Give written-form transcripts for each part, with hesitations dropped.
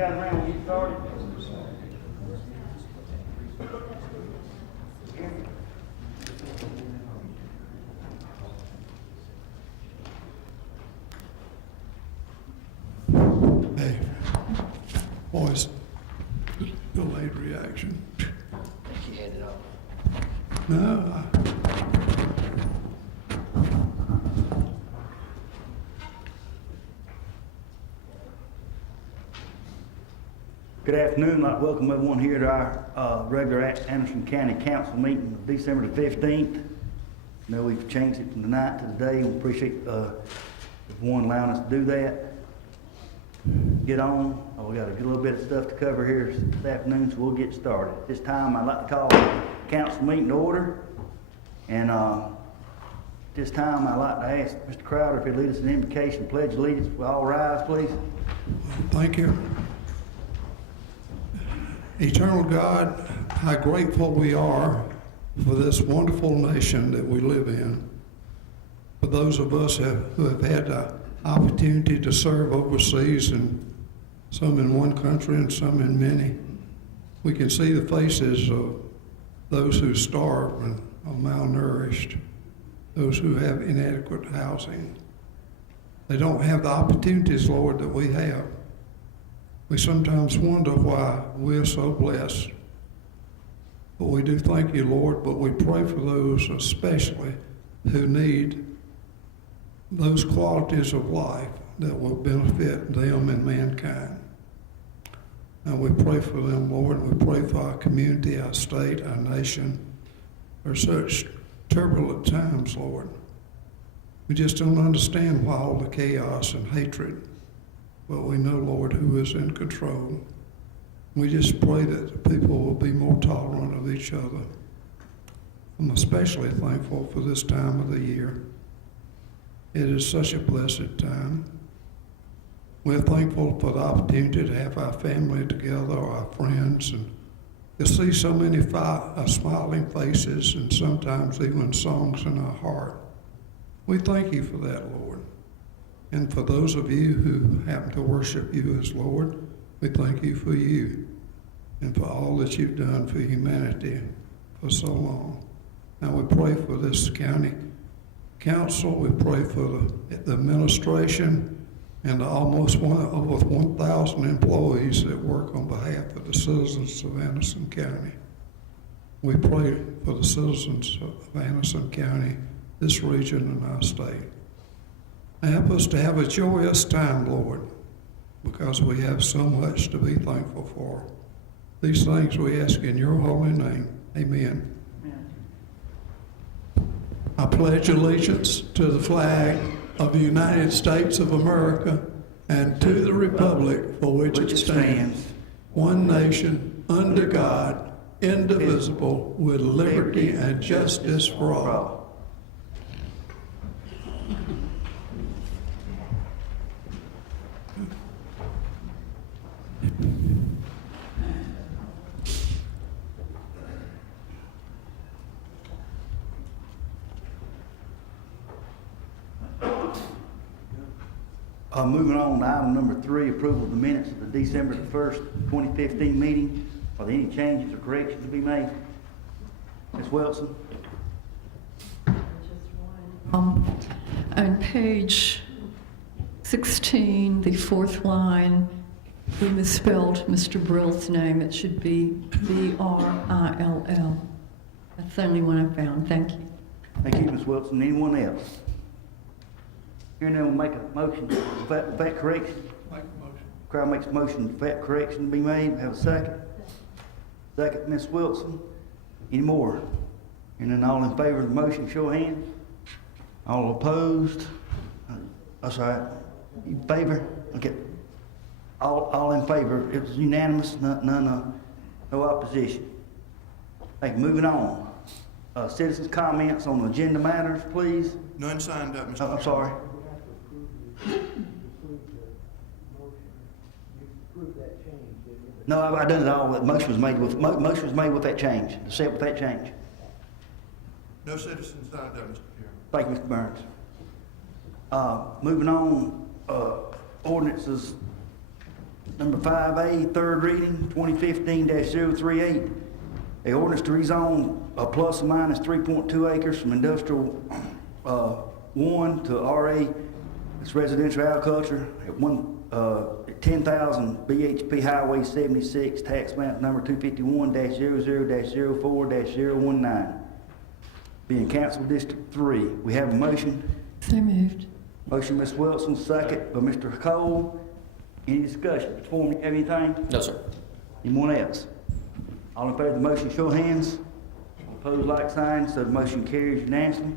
guys around, we'll get started. Hey, boys, delayed reaction. I think you had it all. No, Good afternoon. I'd like to welcome everyone here to our regular Anderson County Council meeting of December the 15th. I know we've changed it from tonight to today. We appreciate everyone allowing us to do that. Get on. We got a little bit of stuff to cover here this afternoon, so we'll get started. At this time, I'd like to call the council meeting to order. And at this time, I'd like to ask Mr. Crowder if he'd lead us in invocation, pledge allegiance. Will all rise, please? thank you. Eternal God, how grateful we are for this wonderful nation that we live in. For those of us who have had the opportunity to serve overseas, and some in one country and some in many, we can see the faces of those who starve and are malnourished, those who have inadequate housing. They don't have the opportunities, Lord, that we have. We sometimes wonder why we're so blessed. But we do thank you, Lord, but we pray for those especially who need those qualities of life that will benefit them and mankind. And we pray for them, Lord, and we pray for our community, our state, our nation. There are such turbulent times, Lord. We just don't understand why all the chaos and hatred. But we know, Lord, who is in control. We just pray that the people will be more tolerant of each other. I'm especially thankful for this time of the year. It is such a blessed time. We're thankful for the opportunity to have our family together, our friends, and to see so many smiling faces and sometimes even songs in our heart. We thank you for that, Lord. And for those of you who happen to worship you as Lord, we thank you for you and for all that you've done for humanity for so long. Now we pray for this county council. We pray for the administration and over 1,000 employees that work on behalf of the citizens of Anderson County. We pray for the citizens of Anderson County, this region, and our state. Help us to have a joyous time, Lord, because we have so much to be thankful for. These things we ask in your holy name. Amen. I pledge allegiance to the flag of the United States of America and to the republic for which it stands, one nation, under God, indivisible, with liberty and justice for all. Moving on to item number 3, approval of the minutes of the December the 1st, 2015 meeting. Are there any changes or corrections to be made? Ms. Wilson? On page 16, the 4th line, we misspelled Mr. Brill's name. It should be B-R-I-L-L. That's the only one I found. Thank you. Thank you, Ms. Wilson. Anyone else? Here now, we'll make a motion for that correction. Make a motion. Crowd makes a motion for that correction to be made. We have a second. Second, Ms. Wilson. Any more? And then all in favor of the motion, show of hands. All opposed? That's all right. You in favor? Okay. All in favor. It was unanimous. No opposition. Thank you. Moving on. Citizens' comments on agenda matters, please. None signed up, Mr. I'm sorry. No, I done it all. The motion was made with that change. Set with that change. No citizens signed up, Mr. Chairman. Thank you, Mr. Burns. Moving on, ordinances Number 5A, third reading, 2015-038. A ordinance to rezone a plus or minus 3.2 acres from industrial 1 to RA. It's residential agriculture at 10,000 BHP Highway 76, tax map number 251-00-04-019. Being council District 3. We have a motion. So moved. Motion, Ms. Wilson, second by Mr. Cole. Any discussion? Mr. Foreman, you have anything? No, sir. Anyone else? All in favor of the motion, show of hands. Opposed, like sign, so the motion carries unanimously.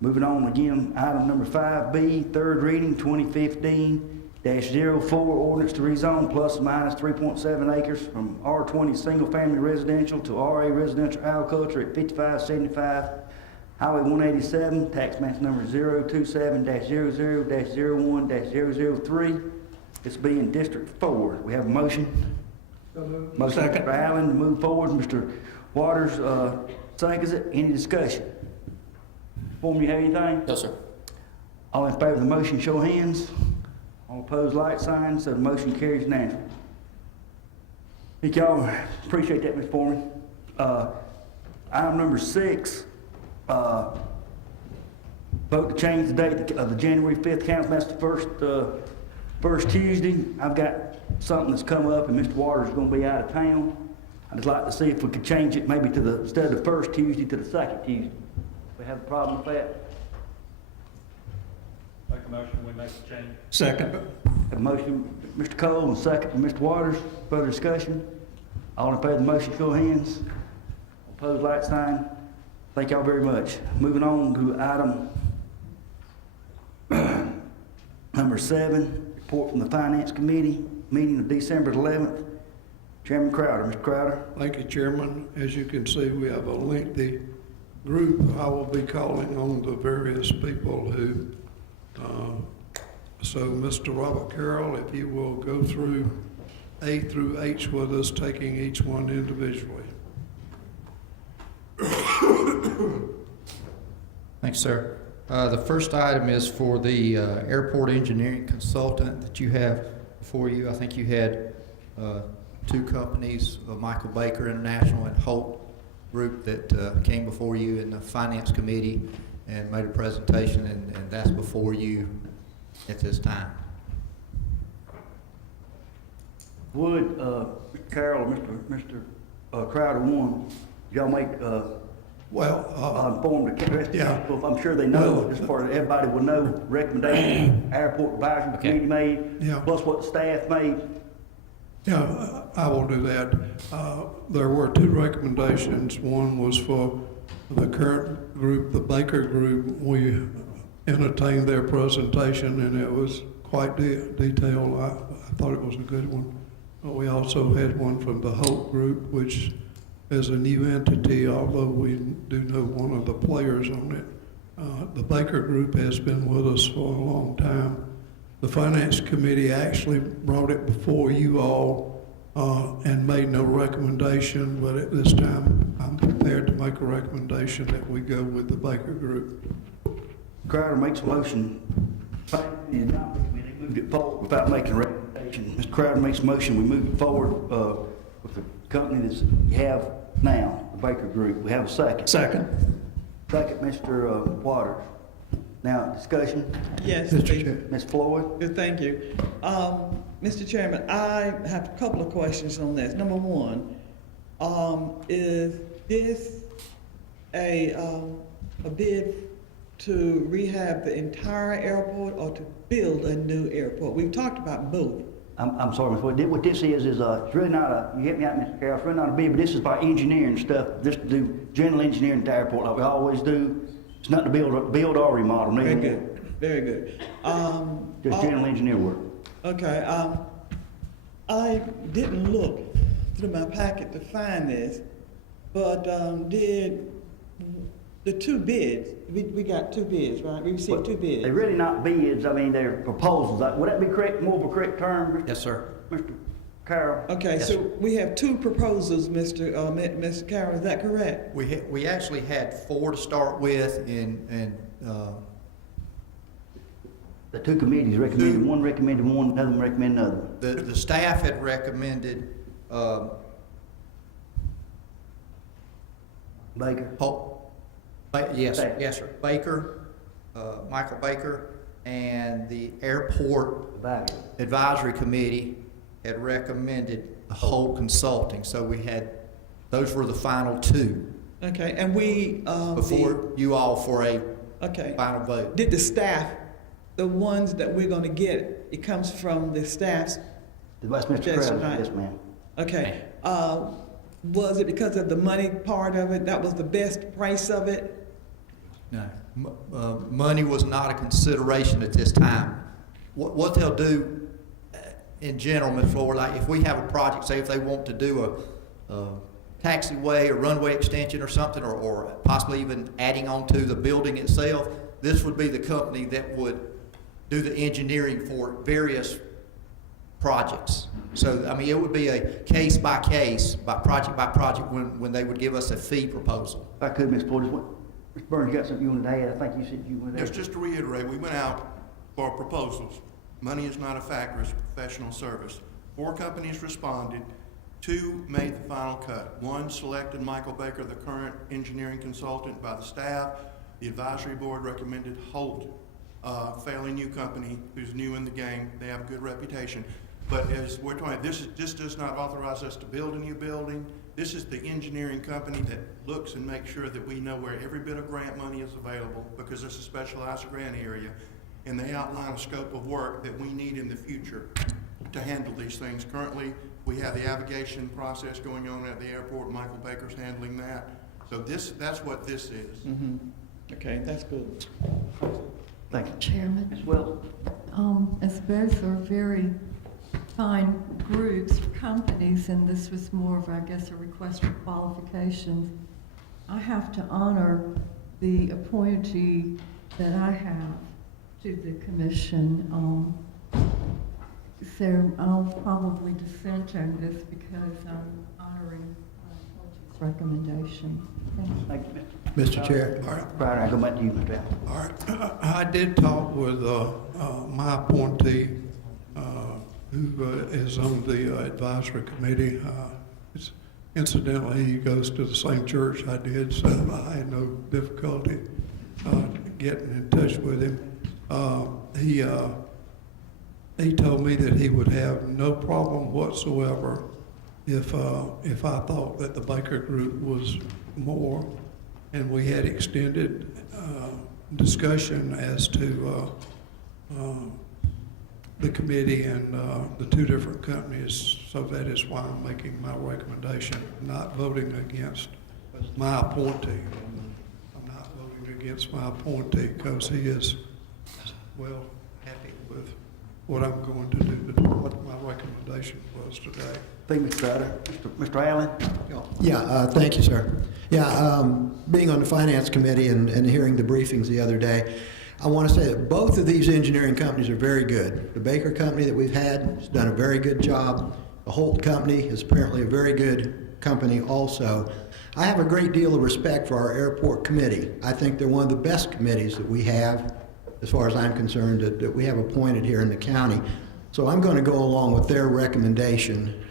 Moving on again, item number 5B, third reading, 2015-04, ordinance to rezone plus or minus 3.7 acres from R20 single-family residential to RA residential agriculture at 5575 Highway 187, tax map number 027-00-01-003. This being District 4. We have a motion. Motion Second. Mr. Allen to move forward. Mr. Waters seconds it. Any discussion? Foreman, you have anything? No, sir. All in favor of the motion, show of hands. All opposed, like sign, so the motion carries unanimously. Thank y'all. Appreciate that, Mr. Foreman. Item number 6, vote to change the date of the January 5th council. That's the first Tuesday. I've got something that's come up, and Mr. Waters is going to be out of town. I'd just like to see if we could change it maybe to instead of the first Tuesday to the second Tuesday. We have a problem with that? Make a motion, we make the change. Second. Have a motion, Mr. Cole, and a second from Mr. Waters. Further discussion? All in favor of the motion, show of hands. Opposed, like sign. Thank y'all very much. Moving on to item number 7, report from the Finance Committee, meeting of December 11th. Chairman Crowder. Mr. Crowder. Thank you, Chairman. As you can see, we have a lengthy group. I will be calling on the various people who, so Mr. Robert Carroll, if you will go through A through H with us, taking each one individually. Thanks, sir. The first item is for the airport engineering consultant that you have before you. I think you had 2 companies, Michael Baker International and Holt Group, that came before you in the Finance Committee and made a presentation, and that's before you at this time. Would Mr. Carroll or Mr. Crowder one, y'all make Well, informed the rest of the Yeah. people? I'm sure they know, Well- as far as everybody will know, recommendation airport advisory Okay. committee made, Yeah. plus what the staff made. yeah, I will do that. There were 2 recommendations. One was for the current group, the Baker Group. We entertained their presentation, and it was quite detailed. I thought it was a good one. We also had one from the Hope Group, which is a new entity, although we do know one of the players on it. The Baker Group has been with us for a long time. The Finance Committee actually brought it before you all and made no recommendation, but at this time, I'm prepared to make a recommendation that we go with the Baker Group. Crowder makes a motion. They moved it forward without making a recommendation. Mr. Crowder makes a motion, we move it forward with the company that you have now, the Baker Group. We have a second. Second. Second, Mr. Waters. Now, discussion. Yes, Mr. please. Chair. Ms. Floyd? Good, thank you. Mr. Chairman, I have a couple of questions on this. Number one, is this a bid to rehab the entire airport or to build a new airport? We've talked about both. I'm sorry, Ms. Floyd. What this is it's really not you help me out, Mr. Carroll, it's really not a bid, but this is by engineering stuff, just to do general engineering at the airport like we always do. It's not to build or remodel, Very neither one. good, very good. Just general engineer work. Okay, I didn't look through my packet to find this, but did the 2 bids, we got 2 bids, right? We received 2 bids. They're really not bids, I mean, they're proposals. Would that be correct, more of a correct term, Yes, sir. Mr. Carroll? Okay, Yes, so sir. we have 2 proposals, Mr. Carroll, is that correct? We actually had 4 to start with, and The two committees recommended, one recommended one, another one recommended another. The staff had recommended, Baker. yes, Baker. yes, sir, Baker, Michael Baker, and the airport Advisory. advisory committee had recommended Holt Consulting. So we had, those were the final two Okay, and we, before you all for a okay. final vote. Did the staff, the ones that we're gonna get, it comes from the staff's, That's Mr. Yes, Krause, right. yes, ma'am. okay. Was it because of the money part of it? That was the best price of it? No, money was not a consideration at this time. What they'll do in general, Ms. Floyd, like if we have a project, say if they want to do a taxiway or runway extension or something, or possibly even adding on to the building itself, this would be the company that would do the engineering for various projects. So, I mean, it would be a case by project when they would give us a fee proposal. If I could, Ms. Porter, Mr. Burns, you got something you wanted to add? I think you said you wanted to Yes, add. just to reiterate, we went out for proposals. Money is not a factor, it's professional service. 4 companies responded, 2 made the final cut. 1 selected Michael Baker, the current engineering consultant by the staff. The advisory board recommended Holt, fairly new company who's new in the game. They have a good reputation. But as we're talking, this does not authorize us to build a new building. This is the engineering company that looks and makes sure that we know where every bit of grant money is available, because it's a specialized grant area. And they outline a scope of work that we need in the future to handle these things. Currently, we have the avigation process going on at the airport. Michael Baker's handling that. So that's what this is. Mm-hmm. Okay, that's good. Thank you. Chairman, Ms. Wells? as both are very fine groups, companies, and this was more of, I guess, a request for qualifications, I have to honor the appointee that I have to the commission. So I'll probably dissent on this because I'm honoring my appointee's recommendation. Thank you. Thank you, Mr. Chair. All right. Brian, I go back to you, Mr. Allen. All right, I did talk with my appointee, who is on the advisory committee. Incidentally, he goes to the same church I did, so I had no difficulty getting in touch with him. He told me that he would have no problem whatsoever if I thought that the Baker Group was more, and we had extended discussion as to the committee and the 2 different companies, so that is why I'm making my recommendation, not voting against my appointee. I'm not voting against my appointee because he is, well, happy with what I'm going to do, what my recommendation was today. Thank you, Mr. Strider. Mr. Allen? Yeah, thank you, sir. Yeah, being on the Finance Committee and hearing the briefings the other day, I want to say that both of these engineering companies are very good. The Baker Company that we've had has done a very good job. The Holt Company is apparently a very good company also. I have a great deal of respect for our airport committee. I think they're one of the best committees that we have, as far as I'm concerned, that we have appointed here in the county. So I'm going to go along with their recommendation.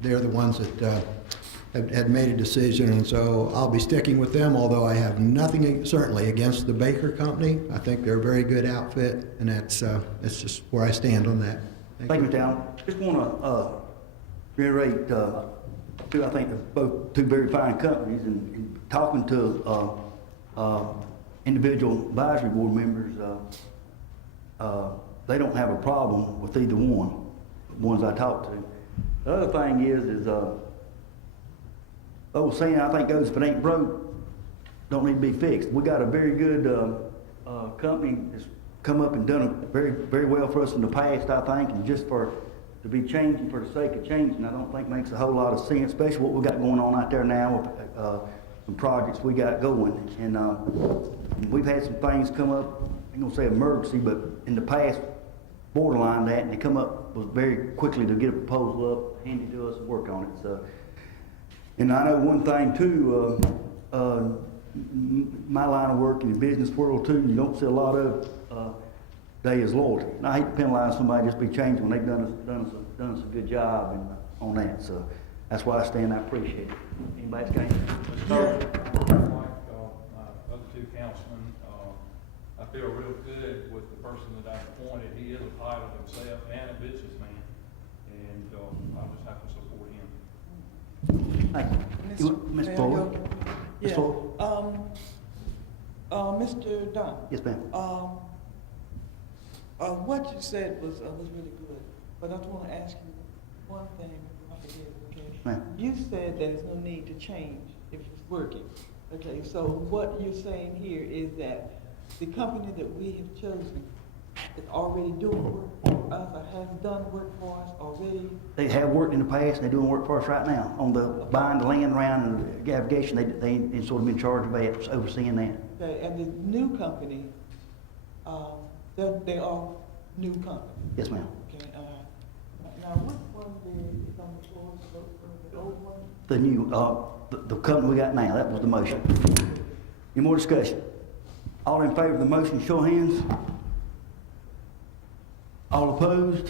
They're the ones that had made a decision, and so I'll be sticking with them, although I have nothing certainly against the Baker Company. I think they're a very good outfit, and that's just where I stand on that. Thank you, Mr. Allen. Just want to reiterate, I think they're both 2 very fine companies, and talking to individual advisory board members, they don't have a problem with either one, the ones I talked to. The other thing is old saying, I think goes, if it ain't broke, don't need to be fixed. We got a very good company that's come up and done very, very well for us in the past, I think, and just to be changing for the sake of changing, I don't think makes a whole lot of sense, especially what we got going on out there now with some projects we got going. And we've had some things come up, I ain't gonna say emergency, but in the past, borderline that, and they come up was very quickly to get a proposal up, hand it to us, and work on it. So, and I know one thing too, my line of work in the business world too, you don't see a lot of day is loyalty. And I hate to penalize somebody just be changing when they've done us a good job and, on that. So that's why I stand, I appreciate it. Anybody's got anything? Like my other two councilmen, I feel real good with the person that I appointed. He is a pilot himself and a businessman, and I'll just have to support him. Thank you. Ms. May I Floyd? go? Ms. Yeah. Floyd? Mr. Dunn, Yes, ma'am. what you said was really good, but I just want to ask you one thing before I forget, okay? Ma'am. You said there's no need to change if it's working, okay? So what you're saying here is that the company that we have chosen is already doing work for us, or has done work for us already? They have worked in the past, and they're doing work for us right now. On the buying the land around and the navigation, they sort of been charged by us overseeing that. Okay, and the new company, they are new company? Yes, ma'am. Okay, now which one is on the floor, the old one? The new, the company we got now, that was the motion. Any more discussion? All in favor of the motion, show of hands. All opposed?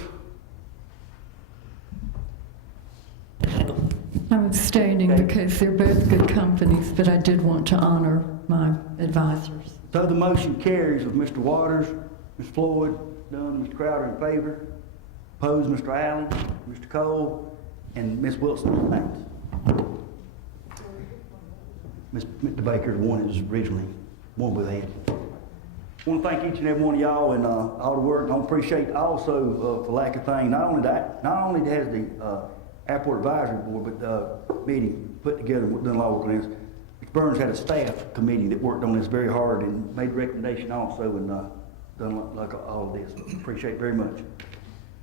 I'm abstaining Okay. because they're both good companies, but I did want to honor my advisors. So the motion carries with Mr. Waters, Ms. Floyd, Dunn, Mr. Crowder in favor. Opposed, Mr. Allen, Mr. Cole, and Ms. Wilson abstains. Mr. Baker, the one that was originally, one we had. I want to thank each and every one of y'all and all the work. I appreciate also, for lack of thing, not only has the Airport Advisory Board, but meeting put together and done a lot of work on this. Mr. Burns had a staff committee that worked on this very hard and made a recommendation also and done like all of this. Appreciate it very much.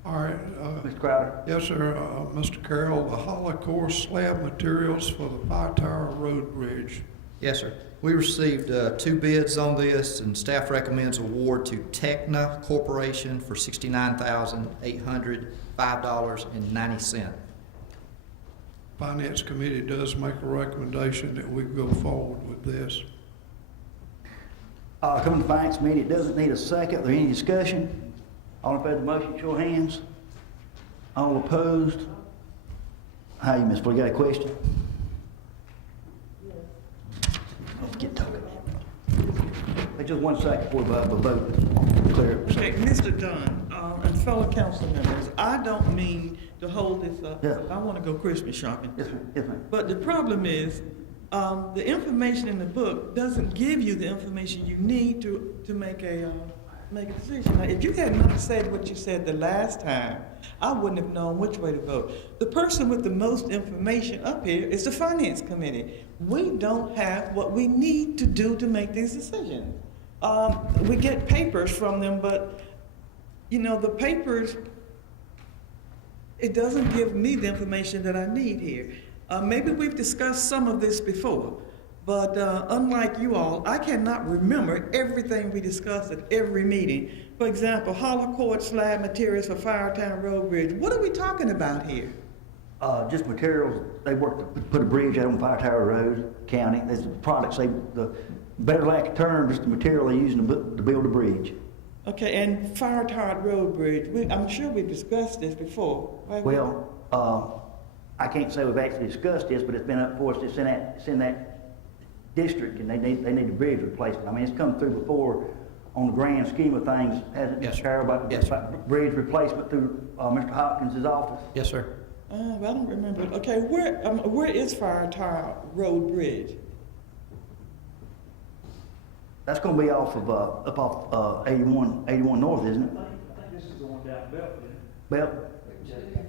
All right, Mr. Crowder? yes, sir, Mr. Carroll, the hollow core slab materials for the Fire Tower Road Bridge. Yes, sir. We received 2 bids on this, and staff recommends award to Techna Corporation for $69,805.90. Finance Committee does make a recommendation that we go forward with this. Coming to the Finance Committee, it doesn't need a second. Are there any discussion? All in favor of the motion, show of hands. All opposed? How you, Ms. Floyd, got a question? Let's get talking. Hey, just 1 second before we vote. Clear it. Okay, Mr. Dunn, and fellow council members, I don't mean to hold this up. Yeah. I want to go Christmas shopping. Yes, ma'am. Yes, ma'am. But the problem is, the information in the book doesn't give you the information you need to make a decision. Now, if you had not said what you said the last time, I wouldn't have known which way to vote. The person with the most information up here is the Finance Committee. We don't have what we need to do to make these decisions. We get papers from them, but, you know, the papers, it doesn't give me the information that I need here. Maybe we've discussed some of this before, but unlike you all, I cannot remember everything we discussed at every meeting. For example, hollow core slab materials for Firetown Road Bridge. What are we talking about here? Just materials, they work to put a bridge out on Fire Tower Road, county. There's the products, the better lack of term, just the material they're using to build a bridge. Okay, and Firetown Road Bridge, I'm sure we've discussed this before. Right? Well, I can't say we've actually discussed this, but it's been up for us. It's in that district, and they need a bridge replacement. I mean, it's come through before on the grand scheme of things, hasn't it, Yes, sir. Carol, about Yes, sir. about bridge replacement through Mr. Hopkins' office? Yes, sir. Well, I don't remember. Okay, where is Firetown Road Bridge? That's gonna be off of, up off 81 North, isn't it? I think this is the one down Belfast. Belt?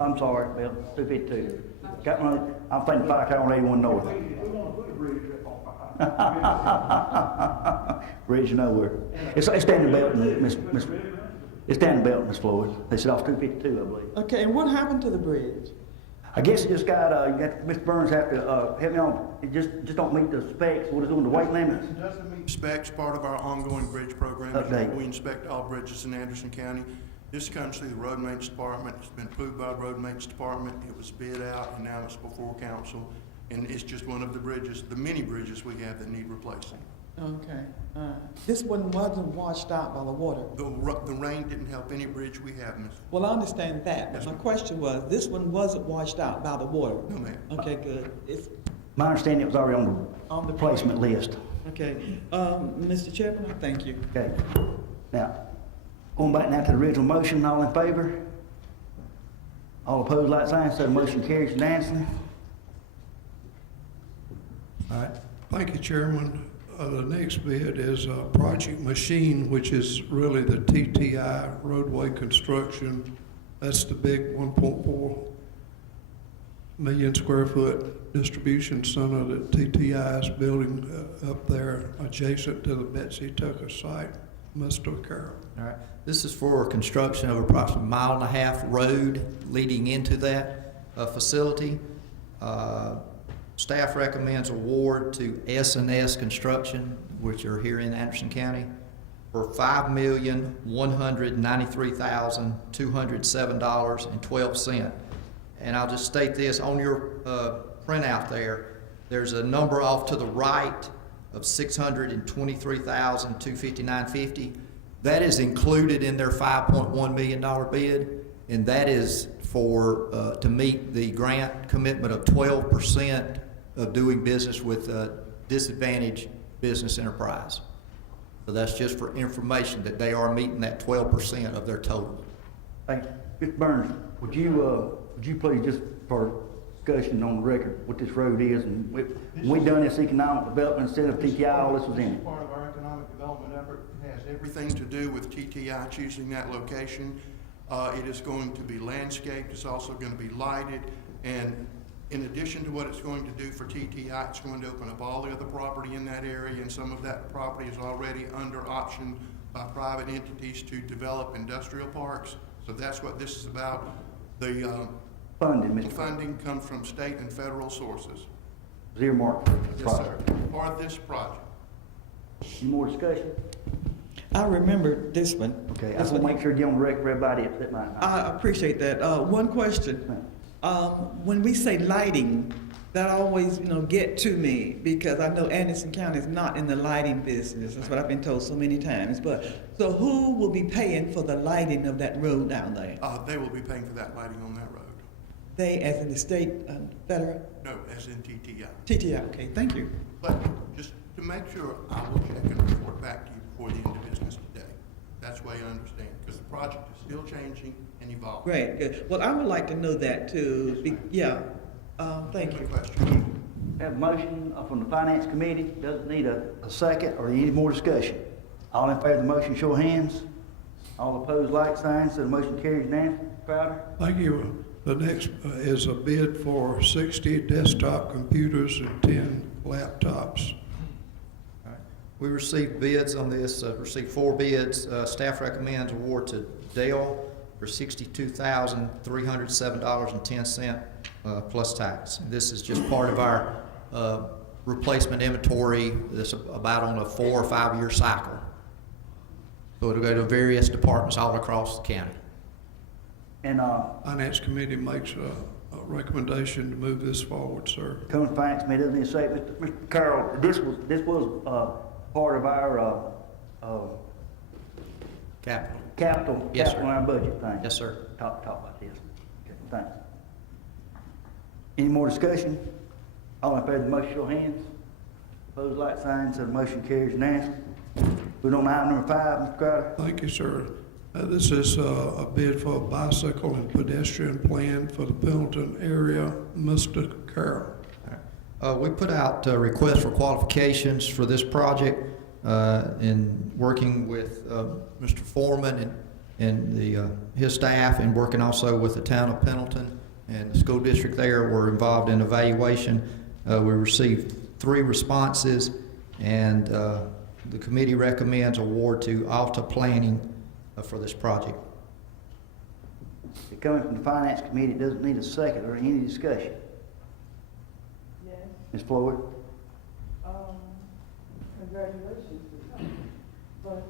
I'm sorry, Belt, 252. Got my, I'm thinking Fire Tower on 81 North. We want to put a bridge up on Bridge nowhere. It's down in Belton, it's down in Belton, Miss Floyd. They said off 252, I believe. Okay, and what happened to the bridge? I guess it just got, Mr. Burns have to, help me on, it just don't meet the specs, what is doing the weight limits? It doesn't meet specs, part of our ongoing bridge program. Update. We inspect all bridges in Anderson County. This comes through the Road Maintenance Department. It's been approved by the Road Maintenance Department. It was bid out, and now it's before council. And it's just one of the bridges, the many bridges we have that need replacing. Okay, this one wasn't washed out by the water. The rain didn't help any bridge we have, Miss. Well, I understand that, but Yes, my ma'am. question was, this one wasn't washed out by the water? No, ma'am. Okay, good. It's My understanding, it was already on the placement list. Okay, Mr. Chairman, I thank you. Okay. Now, going back now to the original motion, all in favor? All opposed, like sign, so the motion carries unanimously. All right. Thank you, Chairman. The next bid is Project Machine, which is really the TTI roadway construction. That's the big 1.4 million square foot distribution center that TTI is building up there adjacent to the Betsy Tucker site, Mr. Carroll. All right. This is for construction of approximately 1.5 mile road leading into that facility. Staff recommends award to S&S Construction, which are here in Anderson County, for $5,193,207.12. And I'll just state this, on your printout there's a number off to the right of $623,259.50. That is included in their $5.1 million bid, and that is for, to meet the grant commitment of 12% of doing business with disadvantaged business enterprise. So that's just for information that they are meeting that 12% of their total. Thank you. Mr. Burns, would you please, just for discussion on the record, what this road is, and we done this economic development instead of TTI, all this was in it. Part of our economic development effort. It has everything to do with TTI choosing that location. It is going to be landscaped, it's also going to be lighted, and in addition to what it's going to do for TTI, it's going to open up all the other property in that area, and some of that property is already under option by private entities to develop industrial parks. So that's what this is about. The Funding, Mr. funding comes from state and federal sources. Earmark for the Yes, sir, project. for this project. Any more discussion? I remember this one. Okay, I This just want to one- make sure you on the record for everybody else that might not. I appreciate that. One question. When we say lighting, that always, get to me, because I know Anderson County is not in the lighting business. That's what I've been told so many times. But, so who will be paying for the lighting of that road down there? They will be paying for that lighting on that road. They, as in the state, federal? No, as in TTI. TTI, okay, thank you. But just to make sure, I will check and report back to you before the end of business today. That's the way I understand, because the project is still changing and evolving. Great, good. Well, I would like to know that too. Yeah, thank you. Good question. Have a motion from the Finance Committee, doesn't need a second, or any more discussion. All in favor of the motion, show of hands. All opposed, like sign, so the motion carries unanimously. Crowder? Thank you. The next is a bid for 60 desktop computers and 10 laptops. All right. We received bids on this, received 4 bids. Staff recommends award to Dell for $62,307.10 plus tax. This is just part of our replacement inventory that's about on a 4 or 5 year cycle. So it'll go to various departments all across the county. And, Finance Committee makes a recommendation to move this forward, sir. coming from Finance Committee, doesn't need a second. Mr. Carroll, this was part of our Capital. capital Yes, sir. in our budget thing. Yes, sir. Talk about this. Okay, thanks. Any more discussion? All in favor of the motion, show of hands. Opposed, like sign, so the motion carries unanimously. We're on item number 5, Mr. Crowder. Thank you, sir. This is a bid for a bicycle and pedestrian plan for the Pendleton area. Mr. Carroll. We put out requests for qualifications for this project in working with Mr. Foreman and his staff, and working also with the town of Pendleton and the school district there. Were involved in evaluation. We received 3 responses, and the committee recommends award to Alta Planning for this project. Coming from the Finance Committee, it doesn't need a second or any discussion. Yes, Ms. Floyd? congratulations. But,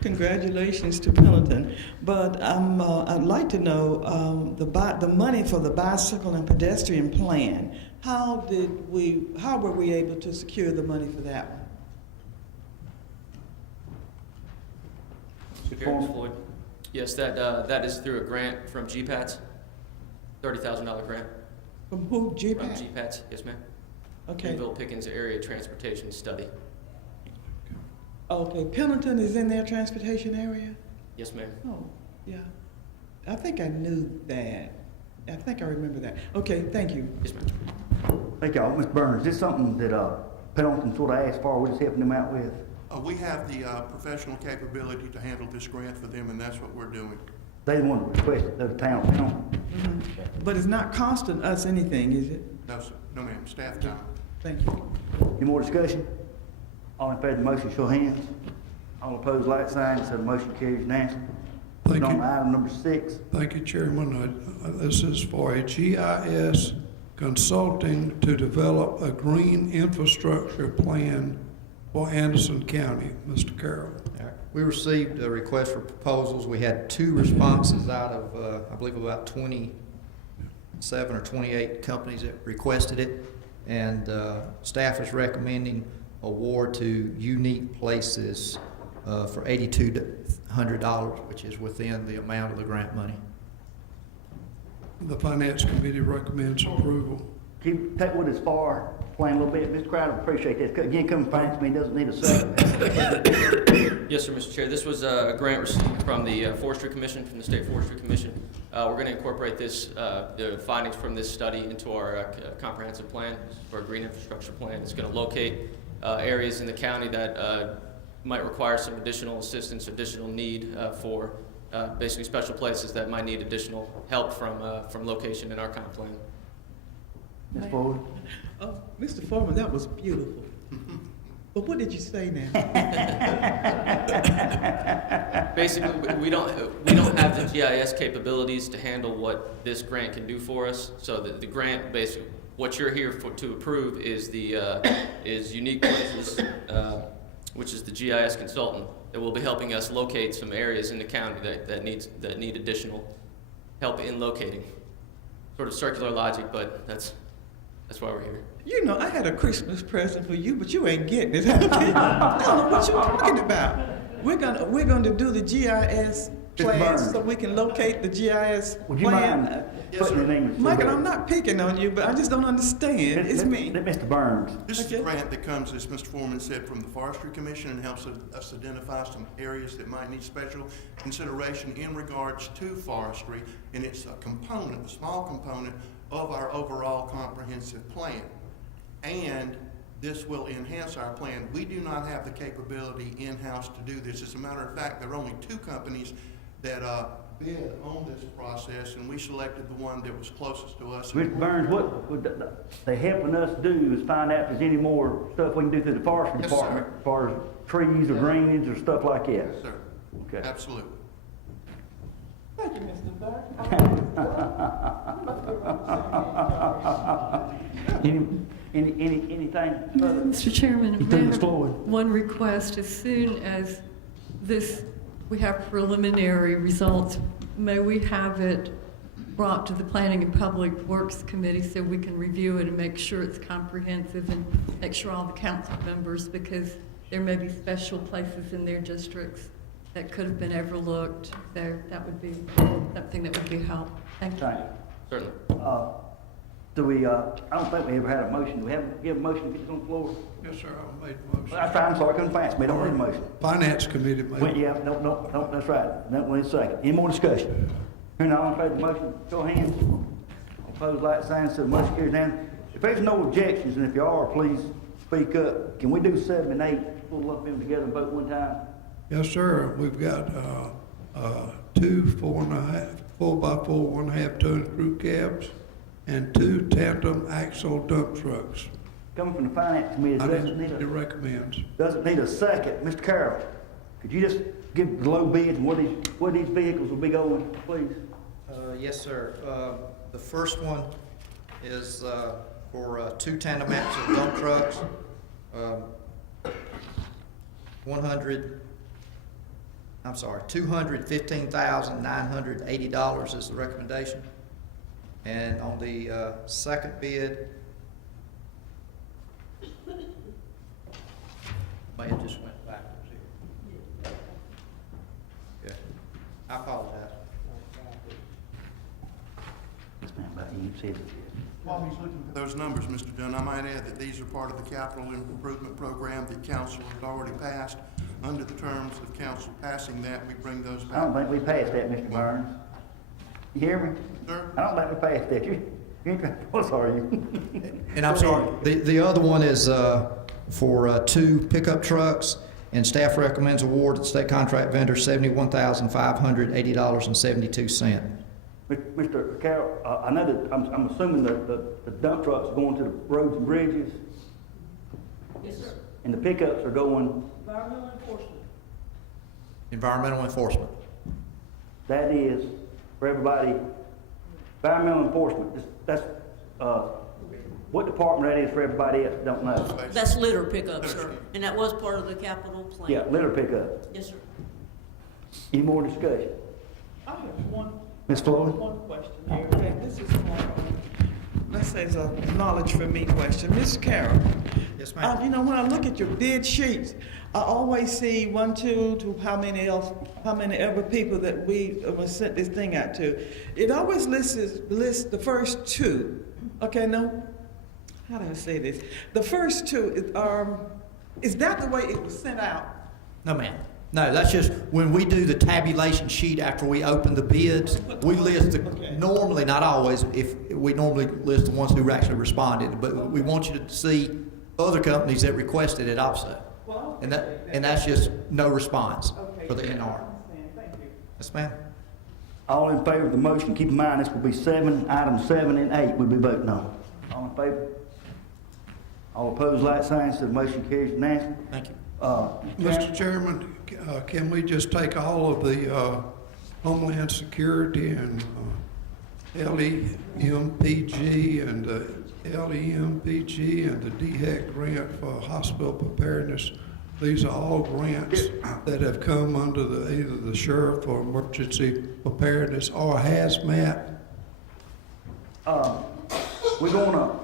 Congratulations to Pendleton. But I'd like to know the money for the bicycle and pedestrian plan. How were we able to secure the money for that one? Chair, Floyd. Yes, that is through a grant from GPATS, $30,000 grant From who, from GPAT? GPATS. Yes, ma'am. Okay. Greenville Pickens Area Transportation Study. Okay, Pendleton is in their transportation area? Yes, ma'am. Oh, yeah. I think I knew that. I think I remember that. Okay, thank you. Yes, ma'am. Thank y'all. Mr. Burns, is this something that, Pendleton sort of asked for, we're just helping them out with? We have the professional capability to handle this grant for them, and that's what we're doing. They the one that requested the town of Pendleton. Mhm. But it's not costing us anything, is it? No, sir. No, ma'am. Staff time. Thank you. Any more discussion? All in favor of the motion, show of hands. All opposed, like sign, so the motion carries unanimously. Thank On you. item number 6, Thank you, Chairman. This is for a GIS consulting to develop a green infrastructure plan for Anderson County. Mr. Carroll. All right. We received a request for proposals. We had 2 responses out of, I believe, about 27 or 28 companies that requested it. And staff is recommending award to Unique Places for $8,200, which is within the amount of the grant money. The Finance Committee recommends approval. take with us far, explain a little bit. Mr. Crowder, appreciate that. Again, coming from finance committee doesn't need a second. Yes, sir, Mr. Chair. This was a grant received from the Forestry Commission, from the State Forestry Commission. We're going to incorporate the findings from this study into our comprehensive plan for a green infrastructure plan. It's going to locate areas in the county that might require some additional assistance, additional need for basically special places that might need additional help from location in our comp plan. Ms. Ford? Oh, Mr. Foreman, that was beautiful. But what did you say now? Basically, we don't have the GIS capabilities to handle what this grant can do for us. So the grant, basically, what you're here to approve is is Unique Places, which is the GIS consultant that will be helping us locate some areas in the county that need additional help in locating. Sort of circular logic, but that's why we're here. You know, I had a Christmas present for you, but you ain't getting it. I don't know what you're talking about. We're gonna do the GIS Mr. plans Burns. so we can locate the GIS Would you plan. mind Yes, putting sir. your name? Michael, I'm not picking on you, but I just don't understand. It's me. Mr. Burns. This is Okay. a grant that comes, as Mr. Foreman said, from the Forestry Commission and helps us identify some areas that might need special consideration in regards to forestry. And it's a component, a small component of our overall comprehensive plan. And this will enhance our plan. We do not have the capability in-house to do this. As a matter of fact, there are only 2 companies that bid on this process, and we selected the one that was closest to us. Mr. Burns, what they helping us do is find out if there's any more stuff we can do through the forestry Yes, department, sir. as far as trees or drainage or stuff like that. Yes, sir. Okay. Absolutely. Thank you, Mr. Burke. Anything further? Mr. Chairman, You may I through, Ms. have Floyd? one request. As soon as we have preliminary results, may we have it brought to the Planning and Public Works Committee so we can review it and make sure it's comprehensive and make sure all the council members, because there may be special places in their districts that could have been overlooked. So that would be something that would be helpful. Thank you. Thank you. Certainly. Do we, I don't think we ever had a motion. Do we have a motion to get this on the floor? Yes, sir, I made the motion. That's right, I'm sorry, I couldn't fast me. Don't need a motion. Finance Committee made. Wait, yeah, no, that's right. No, wait a second. Any more discussion? Hearing all in favor of the motion, show of hands. All opposed, like sign, so the motion carries down. If there's no objections, and if you are, please speak up. Can we do 7 and 8, pull them up in together and vote one time? Yes, sir. We've got 2 4.5, 4x4 1.5 ton crew cabs and 2 tandem axle dump trucks. Coming from the finance committee, It recommends. doesn't need a second. Mr. Carroll, could you just give the low bids and where these vehicles will be going, please? Yes, sir. The first one is for 2 tandem axle dump trucks, 100 I'm sorry, $215,980 is the recommendation. And on the second bid, man, it just went backwards here. Yeah, I apologize. Yes, ma'am, but you said it. While he's looking at those numbers, Mr. Dunn, I might add that these are part of the capital improvement program that council has already passed. Under the terms of council passing that, we bring those I don't back. think we passed that, Mr. Burns. You hear me? Sir? I don't think we passed that. You ain't, what's are you? And I'm sorry, the other one is for 2 pickup trucks, and staff recommends award to the state contract vendor $71,580.72. Mr. Carroll, I know that, I'm assuming that the dump trucks are going to the roads and bridges, Yes, sir. and the pickups are going, Environmental enforcement. Environmental enforcement. that is, for everybody, environmental enforcement, that's, what department that is for everybody else that don't know? That's litter pickup, sir, and that was part of the capital plan. Yeah, litter pickup. Yes, sir. Any more discussion? I have one Ms. Floyd? question here. Okay, this is more, let's say it's a knowledge for me question. Ms. Carroll, Yes, ma'am. you know, when I look at your bid sheets, I always see 1, 2, to how many other people that we sent this thing out to. It always lists the first 2. Okay, no, how do I say this? The first 2 is that the way it was sent out? No, ma'am. No, that's just, when we do the tabulation sheet after we open the bids, we list Okay. normally, not always, we normally list the ones who actually responded, but we want you to see other companies that requested it also. Well, And that's just no response okay. for the NR. I understand. Thank you. Yes, ma'am. All in favor of the motion, keep in mind, this will be items 7 and 8 we'll be voting on. All in favor? All opposed, like sign, so the motion carries unanimously. Thank you. Mr. Chairman, can we just take all of the Homeland Security and LEMPG and the LEMPG and the DHEC grant for hospital preparedness? These are all grants that have come under either the sheriff or emergency preparedness or hazmat. We're gonna,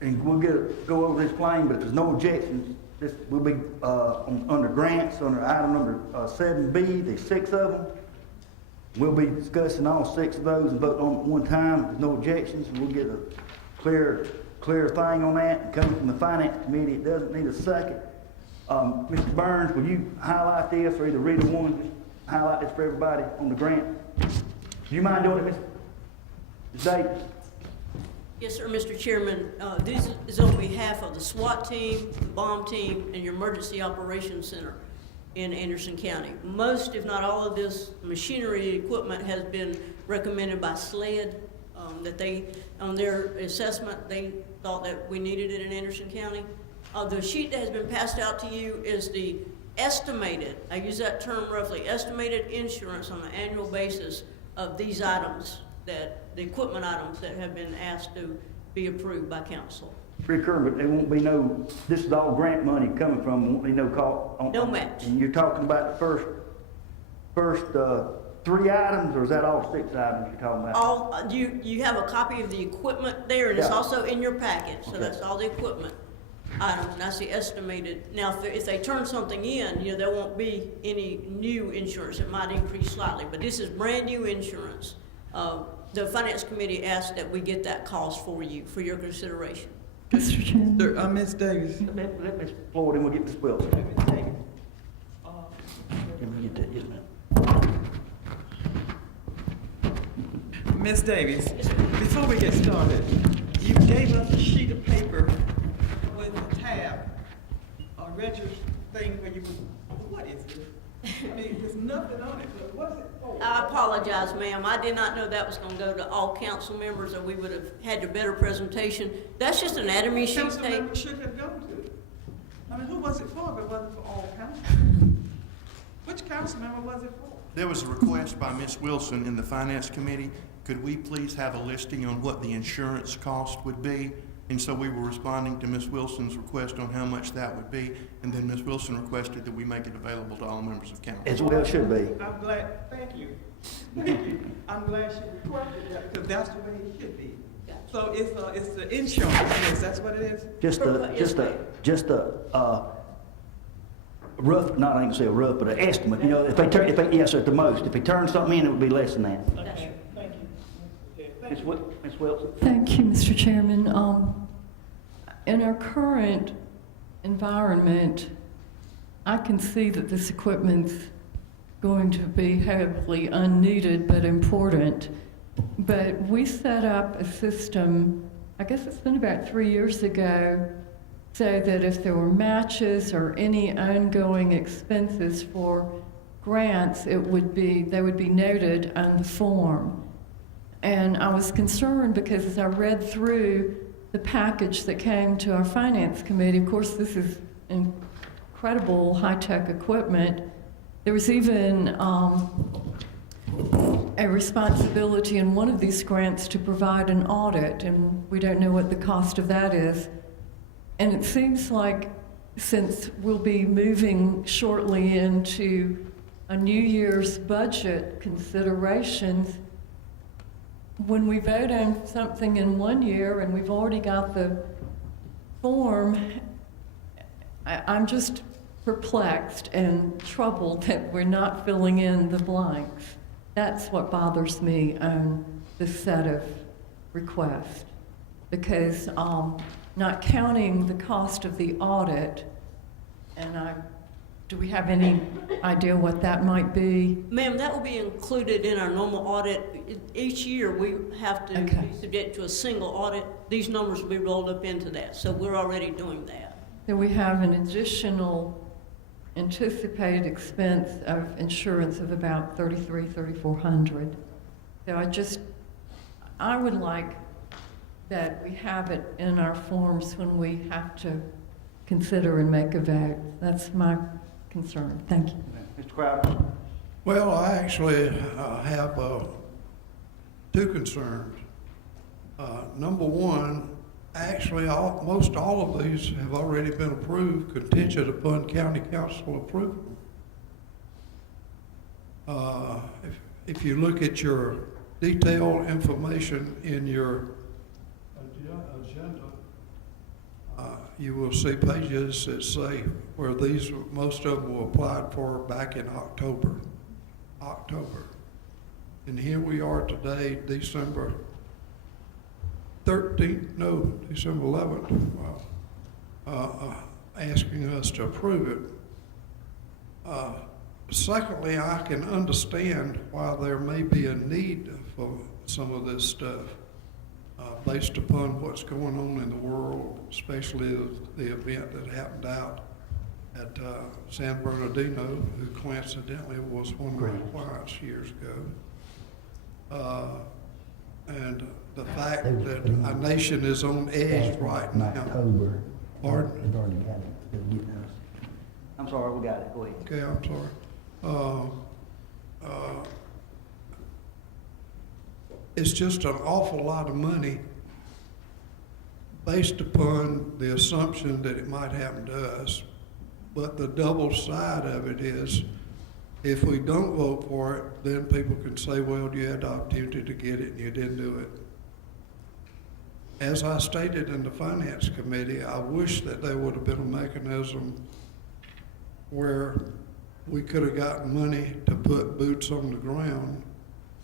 and we'll go over this claim, but if there's no objections, this will be, under grants, under item number 7B, there's 6 of them. We'll be discussing all 6 of those and vote on it one time, if there's no objections, and we'll get a clear thing on that. And coming from the finance committee, it doesn't need a second. Mr. Burns, will you highlight this, or either read one, just highlight this for everybody on the grant? Do you mind doing it, Ms. Davis? Yes, sir, Mr. Chairman. This is on behalf of the SWAT team, the bomb team, and your Emergency Operations Center in Anderson County. Most, if not all of this machinery equipment has been recommended by SLED, that they, on their assessment, they thought that we needed it in Anderson County. The sheet that has been passed out to you is the estimated, I use that term roughly, estimated insurance on an annual basis of these items, that the equipment items that have been asked to be approved by council. Recurring, but there won't be no, this is all grant money coming from, won't be no call. No match. And you're talking about the first 3 items, or is that all 6 items you're talking about? All, you have a copy of the equipment there, and it's Yeah. also in your packet, so Okay. that's all the equipment items, and that's the estimated. Now, if they turn something in, there won't be any new insurance, it might increase slightly, but this is brand new insurance. The finance committee asked that we get that cost for you, for your consideration. Mr. Chairman. Ms. Davis. Let Ms. Floyd, and we'll get Ms. Wilson. Let me get that, yes, ma'am. Ms. Davis, before we get started, you gave us a sheet of paper with a tab, a register thing where you, what is this? I mean, there's nothing on it, but what's it for? I apologize, ma'am, I did not know that was gonna go to all council members, or we would have had a better presentation. That's just an anatomy sheet Council tape. members should have gone to it. I mean, who was it for if it wasn't for all council? Which council member was it for? There was a request by Ms. Wilson in the Finance Committee. Could we please have a listing on what the insurance cost would be? And so we were responding to Ms. Wilson's request on how much that would be, and then Ms. Wilson requested that we make it available to all members of council. As well should be. I'm glad, thank you. Thank you. I'm glad she requested that, because that's the way it should be. So it's the insurance, yes, that's what it is? Just a rough, not I ain't gonna say a rough, but an estimate, you know, if they, yes, at the most. If they turn something in, it would be less than that. Okay, thank you. Ms. Wilson? Thank you, Mr. Chairman. In our current environment, I can see that this equipment's going to be heavily unneeded but important. But we set up a system, I guess it's been about 3 years ago, so that if there were matches or any ongoing expenses for grants, they would be noted on the form. And I was concerned because as I read through the package that came to our finance committee, of course this is incredible high-tech equipment. There was even a responsibility in one of these grants to provide an audit, and we don't know what the cost of that is. And it seems like since we'll be moving shortly into a New Year's budget considerations, when we vote on something in 1 year and we've already got the form, I'm just perplexed and troubled that we're not filling in the blanks. That's what bothers me on this set of requests, because not counting the cost of the audit, and do we have any idea what that might be? Ma'am, that will be included in our normal audit. Each year, we have to Okay. be subject to a single audit. These numbers will be rolled up into that, so we're already doing that. Then we have an additional anticipated expense of insurance of about $3,400. So I would like that we have it in our forms when we have to consider and make a vote. That's my concern. Thank you. Mr. Crowder? Well, I actually have two concerns. Number one, actually, most all of these have already been approved contingent upon county council approval. If you look at your detailed information in your agenda, you will see pages that say where most of them were applied for back in October. And here we are today, December 11th, asking us to approve it. Secondly, I can understand why there may be a need for some of this stuff based upon what's going on in the world, especially the event that happened out at San Bernardino, who coincidentally was one of my clients years ago. And the fact that our nation is on edge right now. Pardon? I'm sorry, we got it. Go ahead. Okay, I'm sorry. It's just an awful lot of money based upon the assumption that it might happen to us. But the double side of it is, if we don't vote for it, then people can say, well, you had the opportunity to get it and you didn't do it. As I stated in the Finance Committee, I wish that there would have been a mechanism where we could have gotten money to put boots on the ground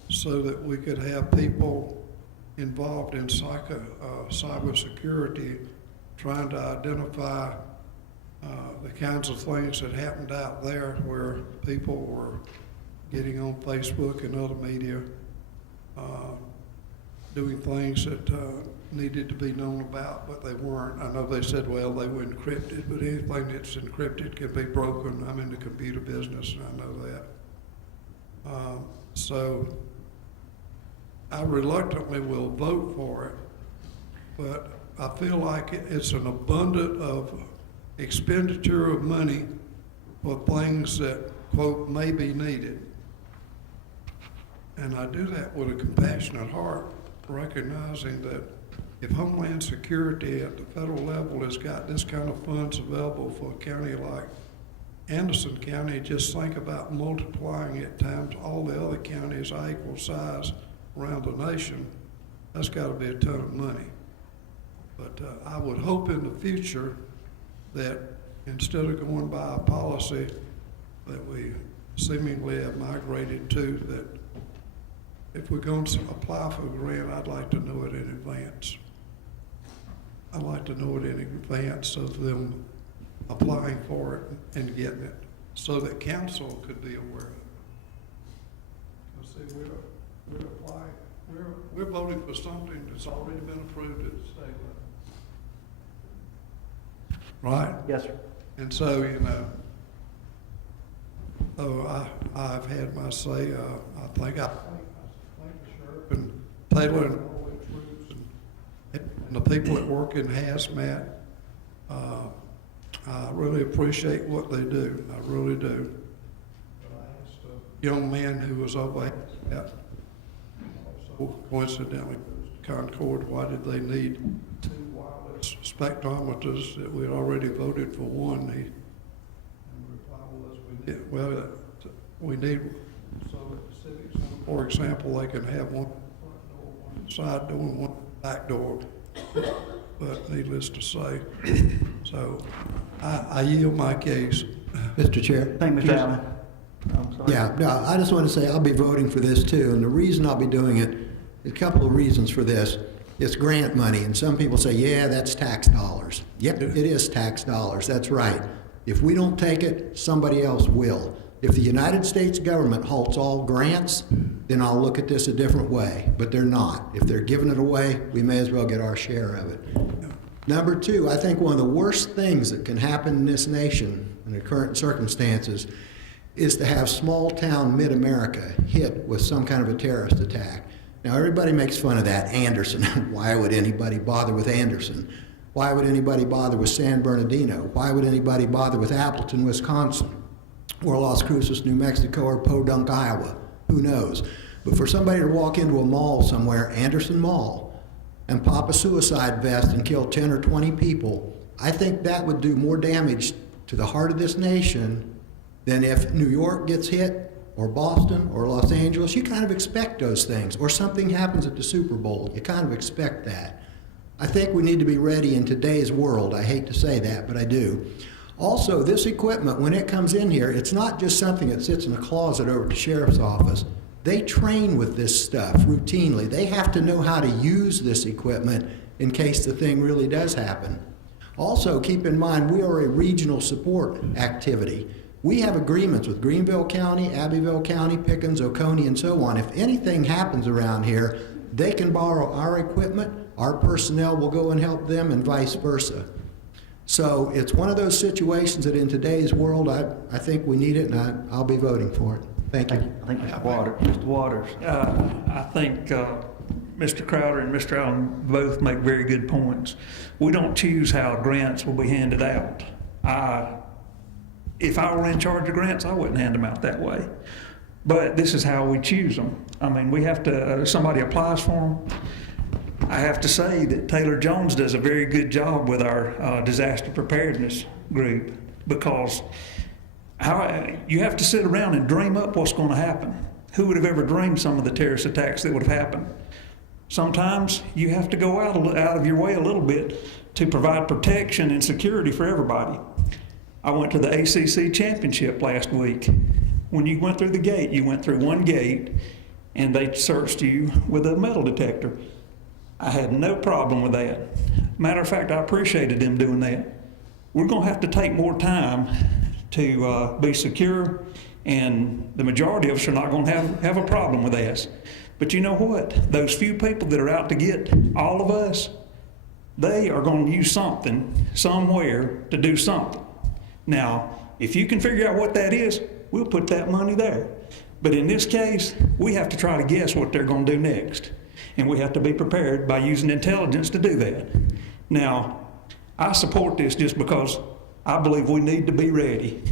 so that we could have people involved in cybersecurity trying to identify the kinds of things that happened out there where people were getting on Facebook and other media, doing things that needed to be known about, but they weren't. I know they said, well, they were encrypted, but anything that's encrypted can be broken. I'm in the computer business, and I know that. So I reluctantly will vote for it, but I feel like it's an abundance of expenditure of money for things that, quote, may be needed. And I do that with a compassionate heart, recognizing that if Homeland Security at the federal level has got this kind of funds available for a county like Anderson County, just think about multiplying it times all the other counties are equal size around the nation. That's got to be a ton of money. But I would hope in the future that instead of going by a policy that we seemingly have migrated to, that if we're going to apply for a grant, I'd like to know it in advance. I'd like to know it in advance of them applying for it and getting it, so that council could be aware of it. Because see, we're applying, we're voting for something that's already been approved at the state level. Right? Yes, sir. And so, you know, I've had my say. I think the sheriff and Taylor and all the troops and the people that work in hazmat. I really appreciate what they do. I really do. But I asked a young man who was over at, also coincidentally, Concord, why did they need 2 wireless spectrometers that we had already voted for 1? And the reply was, we need so that the civic center, for example, they can have one front door, one side door, and one back door. But needless to say, so I yield my case. Mr. Chair? Thank you, Mr. Allen. I'm sorry. Yeah, no, I just want to say I'll be voting for this too, and the reason I'll be doing it, a couple of reasons for this. It's grant money, and some people say, yeah, that's tax dollars. Yep, it is tax dollars, that's right. If we don't take it, somebody else will. If the United States government halts all grants, then I'll look at this a different way, but they're not. If they're giving it away, we may as well get our share of it. Number 2, I think one of the worst things that can happen in this nation in the current circumstances is to have small town mid-America hit with some kind of a terrorist attack. Now, everybody makes fun of that, Anderson. Why would anybody bother with Anderson? Why would anybody bother with San Bernardino? Why would anybody bother with Appleton, Wisconsin? Or Las Cruces, New Mexico, or Podunk, Iowa? Who knows? But for somebody to walk into a mall somewhere, Anderson Mall, and pop a suicide vest and kill 10 or 20 people, I think that would do more damage to the heart of this nation than if New York gets hit, or Boston, or Los Angeles. You kind of expect those things. Or something happens at the Super Bowl. You kind of expect that. I think we need to be ready in today's world. I hate to say that, but I do. Also, this equipment, when it comes in here, it's not just something that sits in a closet over at the sheriff's office. They train with this stuff routinely. They have to know how to use this equipment in case the thing really does happen. Also, keep in mind, we are a regional support activity. We have agreements with Greenville County, Abbeville County, Pickens, Oconee, and so on. If anything happens around here, they can borrow our equipment, our personnel will go and help them, and vice versa. So it's one of those situations that in today's world, I think we need it, and I'll be voting for it. Thank you. I think Mr. Waters. I think Mr. Crowder and Mr. Allen both make very good points. We don't choose how grants will be handed out. If I were in charge of grants, I wouldn't hand them out that way. But this is how we choose them. I mean, we have to, somebody applies for them. I have to say that Taylor Jones does a very good job with our disaster preparedness group, because you have to sit around and dream up what's going to happen. Who would have ever dreamed some of the terrorist attacks that would have happened? Sometimes you have to go out of your way a little bit to provide protection and security for everybody. I went to the ACC championship last week. When you went through the gate, you went through one gate and they searched you with a metal detector. I had no problem with that. Matter of fact, I appreciated them doing that. We're going to have to take more time to be secure, and the majority of us are not going to have a problem with this. But you know what? Those few people that are out to get all of us, they are going to use something somewhere to do something. Now, if you can figure out what that is, we'll put that money there. But in this case, we have to try to guess what they're going to do next. And we have to be prepared by using intelligence to do that. Now, I support this just because I believe we need to be ready.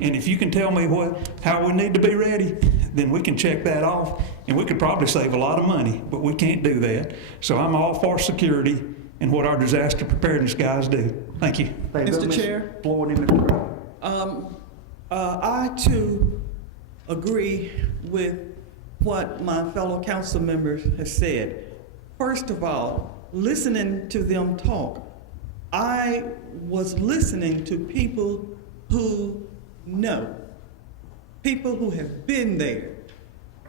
And if you can tell me how we need to be ready, then we can check that off And we could probably save a lot of money, but we can't do that. So I'm all for security and what our disaster preparedness guys do. Thank you. Thank you, Mr. Chair? Floyd and Mr. Crowe. I too agree with what my fellow council members have said. First of all, listening to them talk, I was listening to people who know, people who have been there,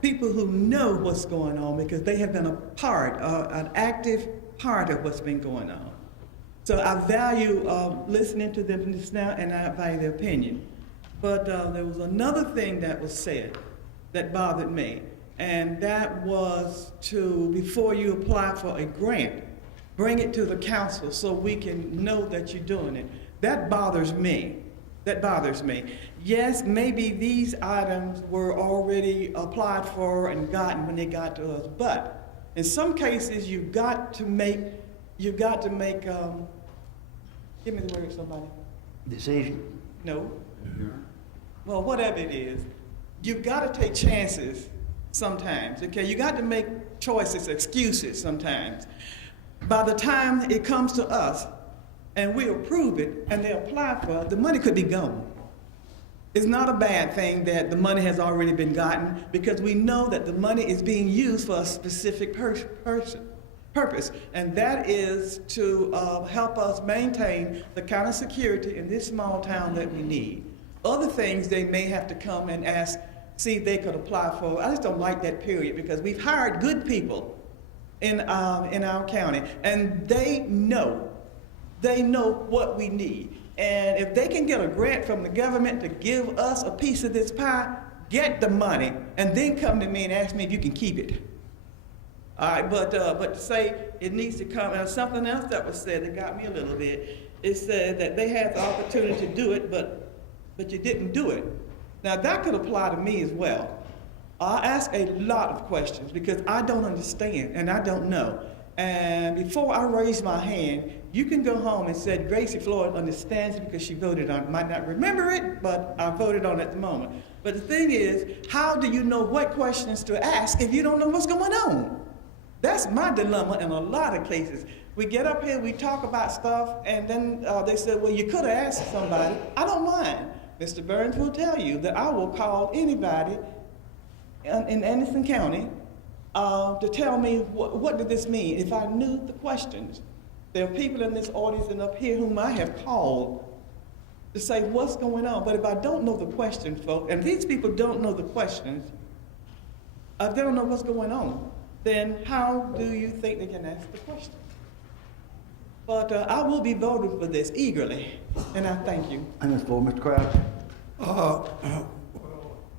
people who know what's going on because they have been a part, an active part of what's been going on. So I value listening to them just now, and I value their opinion. But there was another thing that was said that bothered me, and that was to, before you apply for a grant, bring it to the council so we can know that you're doing it. That bothers me. That bothers me. Yes, maybe these items were already applied for and gotten when they got to us, but in some cases you've got to make, give me the word, somebody. Decision. No. Well, whatever it is, you've got to take chances sometimes, okay? You got to make choices, excuses sometimes. By the time it comes to us and we approve it and they apply for it, the money could be gone. It's not a bad thing that the money has already been gotten because we know that the money is being used for a specific purpose, and that is to help us maintain the kind of security in this small town that we need. Other things they may have to come and ask, see if they could apply for. I just don't like that period because we've hired good people in our county, and they know what we need. And if they can get a grant from the government to give us a piece of this pie, get the money, and then come to me and ask me if you can keep it. All right, but to say it needs to come, and something else that was said that got me a little bit, it said that they had the opportunity to do it, but you didn't do it. Now that could apply to me as well. I ask a lot of questions because I don't understand and I don't know. And before I raise my hand, you can go home and say, Gracie Floyd understands it because she voted on it. Might not remember it, but I voted on it at the moment. But the thing is, how do you know what questions to ask if you don't know what's going on? That's my dilemma in a lot of cases. We get up here, we talk about stuff, and then they say, well, you could have asked somebody. I don't mind. Mr. Burns will tell you that I will call anybody in Anderson County to tell me what did this mean if I knew the questions. There are people in this audience and up here whom I have called to say what's going on. But if I don't know the question, folks, and these people don't know the questions, if they don't know what's going on, then how do you think they can ask the question? But I will be voting for this eagerly, and I thank you. And that's for Mr. Crouch. Well,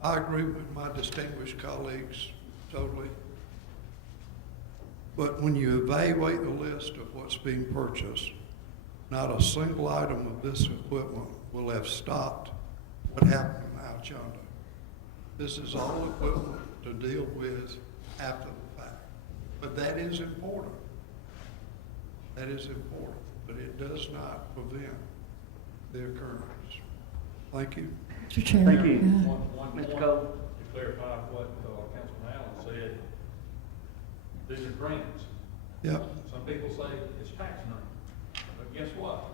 I agree with my distinguished colleagues totally. But when you evaluate the list of what's being purchased, not a single item of this equipment will have stopped what happened out yonder. This is all equipment to deal with after the fact. But that is important. That is important, but it does not prevent the occurrence. Thank you. Mr. Chairman. Thank you. One Mr. point Cole. to clarify what Councilman Allen said, these are grants. Yep. Some people say it's tax money, but guess what?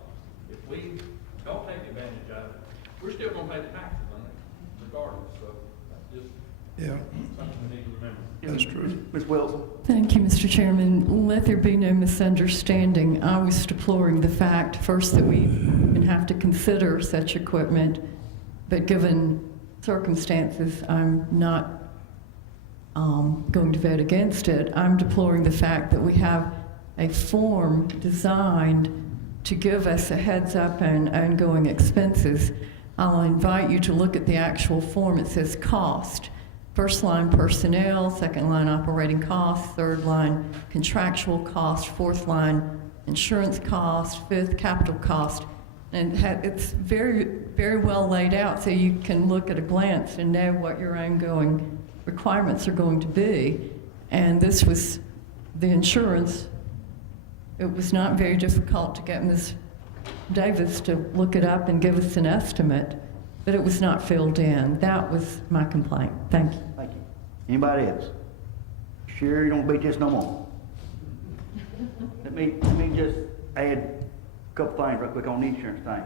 If we don't take advantage of it, we're still gonna pay the taxes on it regardless, so that's just Yeah, something we need to remember. that's true. Ms. Wilson. Thank you, Mr. Chairman. Let there be no misunderstanding. I was deploring the fact, first, that we can have to consider such equipment, but given circumstances, I'm not going to vote against it. I'm deploring the fact that we have a form designed to give us a heads up on ongoing expenses. I'll invite you to look at the actual form. It says cost. First line personnel, second line operating costs, third line contractual cost, fourth line insurance cost, fifth capital cost. And it's very, very well laid out so you can look at a glance and know what your ongoing requirements are going to be. And this was the insurance. It was not very difficult to get Ms. Davis to look it up and give us an estimate, but it was not filled in. That was my complaint. Thank you. Thank you. Anybody else? Sure, you don't beat this no more. Let me just add a couple things real quick on the insurance thing.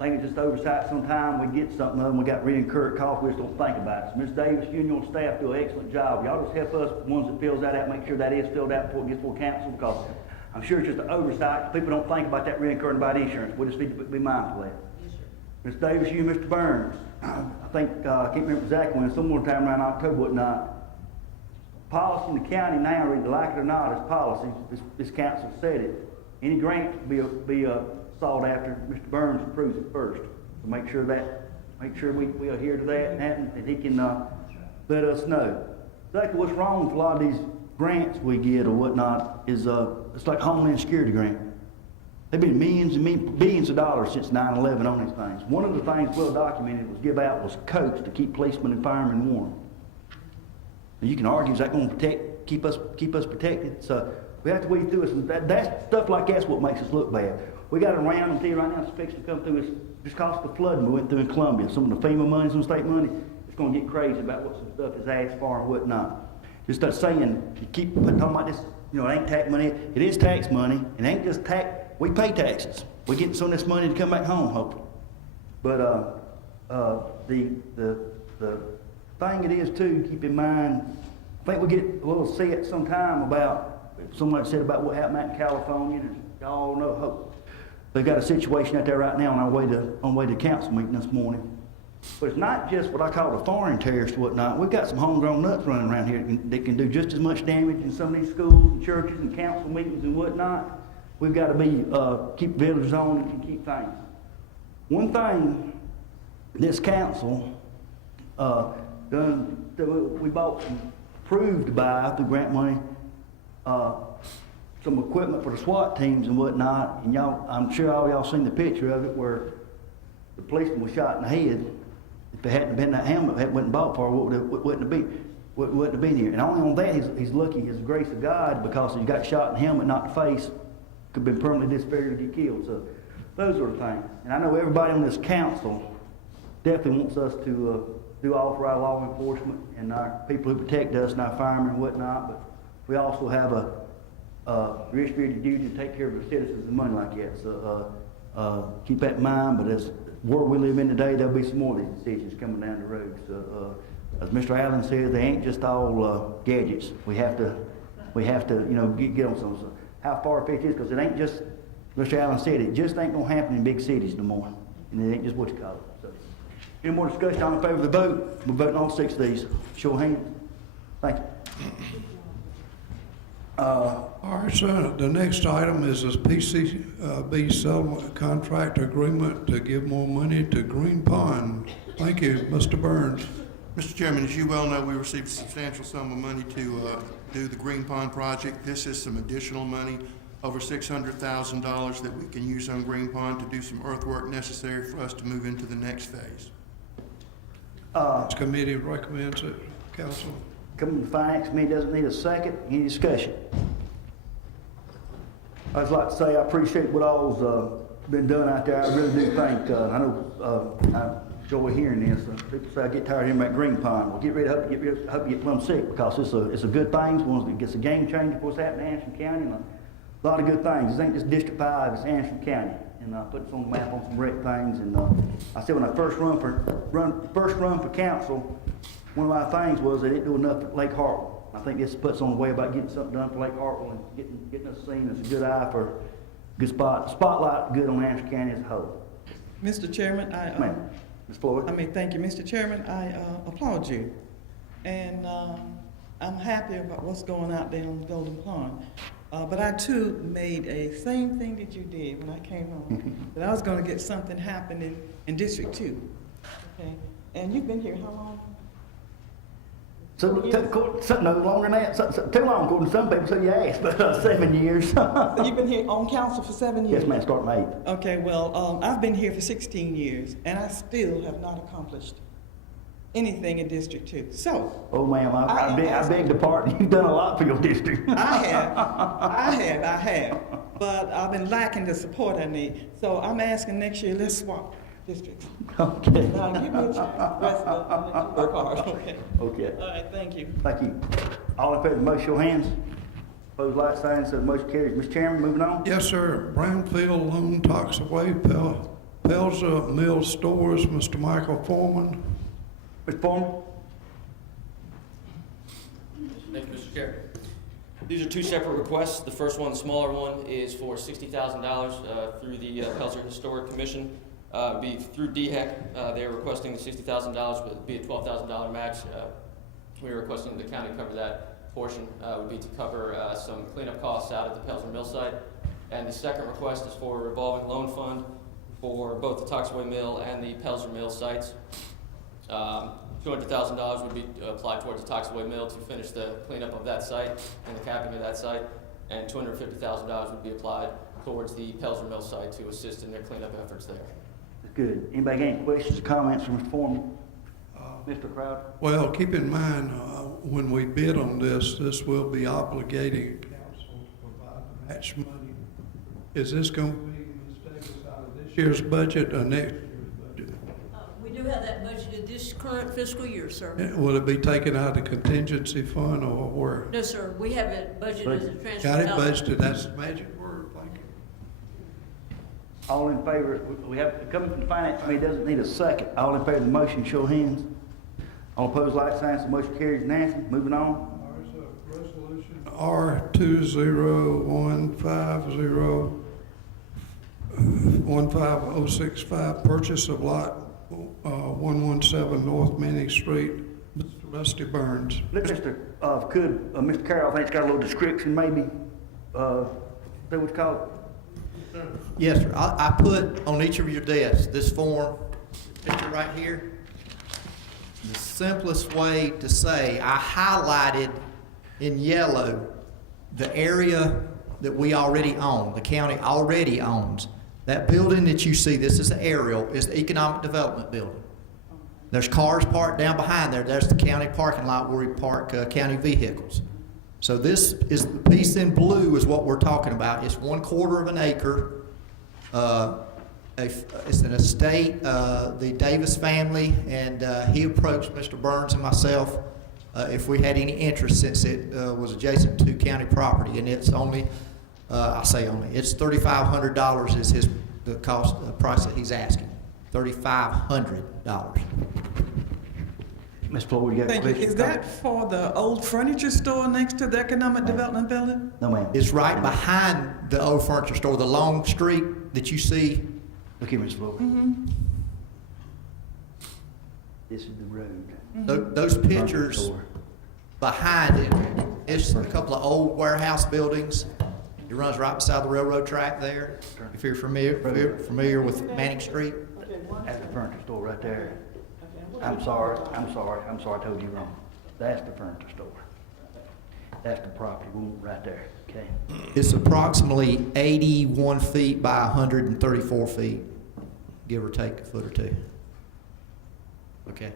I think it's just oversight sometime, we get something of them, we got re-incurred costs, we just don't think about it. So Ms. Davis, you and your staff do an excellent job. Y'all just help us, the ones that fills that out, make sure that is filled out before it gets full council, because I'm sure it's just an oversight. People don't think about that re-incurred about insurance. We just need to be mindful of that. Yes, sir. Ms. Davis, you and Mr. Burns, I think, I can't remember exactly when, some more time around October, whatnot. Policy in the county now, whether you like it or not, is policy. This council said it. Any grants be sought after, Mr. Burns approves it first. So make sure we adhere to that and he can, let us know. Exactly what's wrong with a lot of these grants we get or whatnot is, it's like Homeland Security grant. They've been millions and billions of dollars since 9/11 on these things. One of the things well documented was give out was coats to keep policemen and firemen warm. And you can argue, is that going to keep us protected? So we have to weed through it. That's stuff like that's what makes us look bad. We got a round, I'm telling you right now, it's fixing to come through. It's just because of the flooding we went through in Columbia. Some of the FEMA money, some state money, it's going to get crazy about what some stuff is asked for and whatnot. Just that saying, you keep talking about this, it ain't tax money. It is tax money. It ain't just tax. We pay taxes. We're getting some of this money to come back home, hopefully. But the thing it is too, keep in mind, I think we get a little set sometime about, someone said about what happened out in California, and y'all know, hope. They've got a situation out there right now on our way to council meeting this morning. But it's not just what I call the foreign terrorists and whatnot. We've got some homegrown nuts running around here that can do just as much damage in some of these schools and churches and council meetings and whatnot. We've got to be, keep villagers on and keep things. One thing this council done, we bought some approved to buy through grant money, some equipment for the SWAT teams and whatnot. And y'all, I'm sure all y'all seen the picture of it where the policeman was shot in the head. If it hadn't been that helmet that wasn't bought for, wouldn't have been here. And only on that he's lucky, his grace of God, because he got shot in the helmet, not the face. Could have been permanently disfigured or get killed. So those sort of things. And I know everybody on this council definitely wants us to do all for our law enforcement and our people who protect us and our firemen and whatnot. But we also have a restricted duty to take care of the citizens and money like that. So keep that in mind. But as the world we live in today, there'll be some more of these decisions coming down the road. So as Mr. Allen said, they ain't just all gadgets. We have to get on some. So how far-fetched it is, because it ain't just, Mr. Allen said, it just ain't gonna happen in big cities no more. And it ain't just what you call it. So, any more discussion on in favor of the vote? We're voting on 6 of these. Show of hands. Thank you. All right, sir, the next item is this PCB settlement contract agreement to give more money to Green Pond. Thank you, Mr. Burns. Mr. Chairman, as you well know, we received a substantial sum of money to do the Green Pond project. This is some additional money, over $600,000 that we can use on Green Pond to do some earthwork necessary for us to move into the next phase. This committee recommends it, council. Coming to the Finance Committee doesn't need a second. Any discussion? I'd just like to say I appreciate what all's been done out there. I really do think, I know I enjoy hearing this. People say I get tired of hearing about Green Pond. Well, get ready to hope you get plumb sick, because it's a good thing. It's one that gets a game changer for what's happening in Anderson County. And a lot of good things. This ain't just District 5, it's Anderson County. And putting us on the map on some great things. And I said when I first run for council, one of my things was they didn't do enough at Lake Hartwell. I think this puts on the way about getting something done for Lake Hartwell and getting us seen as a good eye for a good spotlight good on Anderson County as a whole. Mr. Chairman, Ma'am, Ms. Floyd. thank you, Mr. Chairman. I applaud you. And I'm happy about what's going out there on Golden Pond. But I too made a same thing that you did when I came on, that I was gonna get something happening in District 2. Okay? And you've been here how long? So, no longer than that, too long, according to some people, so you asked, but 7 years. So you've been here on council for 7 years? Yes, ma'am, starting May 8th. Okay, well, I've been here for 16 years, and I still have not accomplished anything in District 2. So. Oh, ma'am, I beg to pardon. You've done a lot for your district. I have. But I've been lacking the support I need. So I'm asking next year, let's swap. districts. Okay. Now, give me a chance, the rest of it, I'll let you work hard, okay? Okay. All right, thank you. Thank you. All in favor of the motion, show hands. Opposed, like sign, so the motion carries. Mr. Chairman, moving on. Yes, sir. Brownfield Loan Toxaway, Pelza Mill Stores, Mr. Michael Foreman. Mr. Foreman? Thank you, Mr. Chair. These are two separate requests. The first one, the smaller one, is for $60,000 through the Pelzer Historic Commission. Be through DHEC. They're requesting the $60,000, would be a $12,000 match. We're requesting the county cover that portion. Would be to cover some cleanup costs out at the Pelzer Mill site. And the second request is for a revolving loan fund for both the Toxaway Mill and the Pelzer Mill sites. $200,000 would be applied towards the Toxaway Mill to finish the cleanup of that site and the capping of that site, and $250,000 would be applied towards the Pelzer Mill site to assist in their cleanup efforts there. Good. Anybody got any questions or comments from Mr. Foreman? Mr. Crowder? Well, keep in mind, when we bid on this, this will be obligating council to provide the match money. Is this going to be, Ms. Davis, out of this year's budget or next year's budget? We do have that budgeted this current fiscal year, sir. Will it be taken out of the contingency fund or where? No, sir, we have it budgeted as a transfer. Got it out. budgeted, that's the magic word, thank you. All in favor, we have, coming from the finance committee, doesn't need a second. All in favor of the motion, show hands. All opposed, like sign, so motion carries unanimously. Moving on. Resolution R2015015065, purchase of lot 117 North Manning Street, Mr. Rusty Burns. Look, Mr. Mr. Carroll, I think's got a little description, maybe, is that what you call it? Yes, sir. I put on each of your desks this form, picture right here. The simplest way to say, I highlighted in yellow the area that we already own, the county already owns. That building that you see, this is the aerial, is the Economic Development Building. There's cars parked down behind there. There's the county parking lot where we park county vehicles. So this is, the piece in blue is what we're talking about. It's 1/4 of an acre. It's an estate, the Davis family, and he approached Mr. Burns and myself if we had any interest, since it was adjacent to county property, and it's only, I say only, it's $3,500 is the cost, price that he's asking, $3,500. Ms. Floyd, you got a Thank you. question? Is that for the old furniture store next to the Economic Development Building? No, ma'am. It's right behind the old furniture store, the long street that you see. Look here, Ms. Floyd. Mm-hmm. This is the road. Those pictures Store. behind it, it's a couple of old warehouse buildings. It runs right beside the railroad track there. If you're familiar with Manning Street. That's the furniture store right there. I'm sorry, I told you wrong. That's the furniture store. That's the property right there, okay? It's approximately 81 feet by 134 feet, give or take a foot or two. Okay.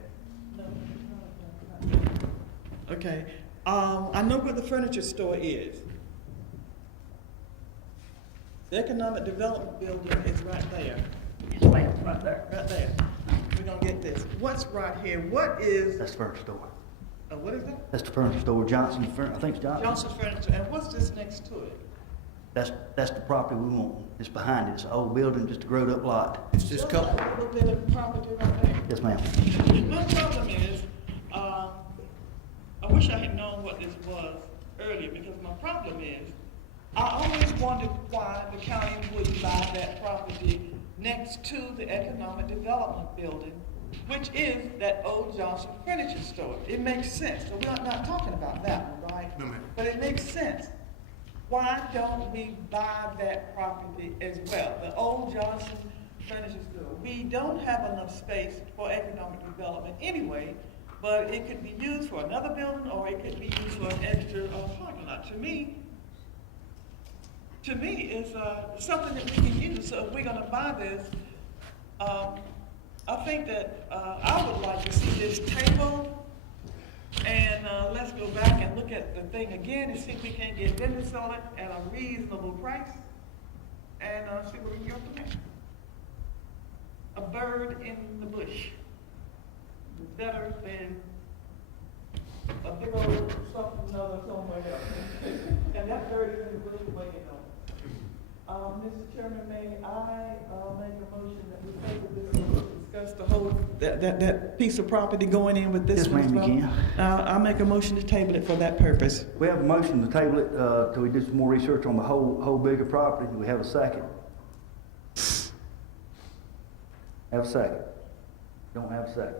Okay, I know where the furniture store is. The Economic Development Building is right there, Yes, ma'am, right there. right there. We're gonna get this. What's right here? What is, That's the furniture store. what is that? That's the furniture store, Johnson's Furniture, I think it's Johnson. Johnson's Furniture, and what's this next to it? That's the property we want. It's behind it. It's an old building, just a growed up lot. It's just a couple. A little bit of property right there. Yes, ma'am. My problem is, I wish I had known what this was earlier, because my problem is, I always wondered why the county wouldn't buy that property next to the Economic Development Building, which is that old Johnson Furniture Store. It makes sense, so we're not talking about that one, right? No, ma'am. But it makes sense. Why don't we buy that property as well, the old Johnson Furniture Store? We don't have enough space for economic development anyway, but it could be used for another building, or it could be used for an extra parking lot. To me, it's something that we can use. So if we're gonna buy this, I think that I would like to see this table, and let's go back and look at the thing again and see if we can get vendors on it at a reasonable price, and see where we can go from a bird in the bush better than a big old something other somewhere else. And that bird is in the bush waiting on. Mr. Chairman, may I, make a motion that we table this and discuss the whole, that piece of property going in with this Yes, one as ma'am, you well? can. I'll make a motion to table it for that purpose. We have a motion to table it, till we do some more research on the whole bigger property. Do we have a second? Have a second? Don't have a second.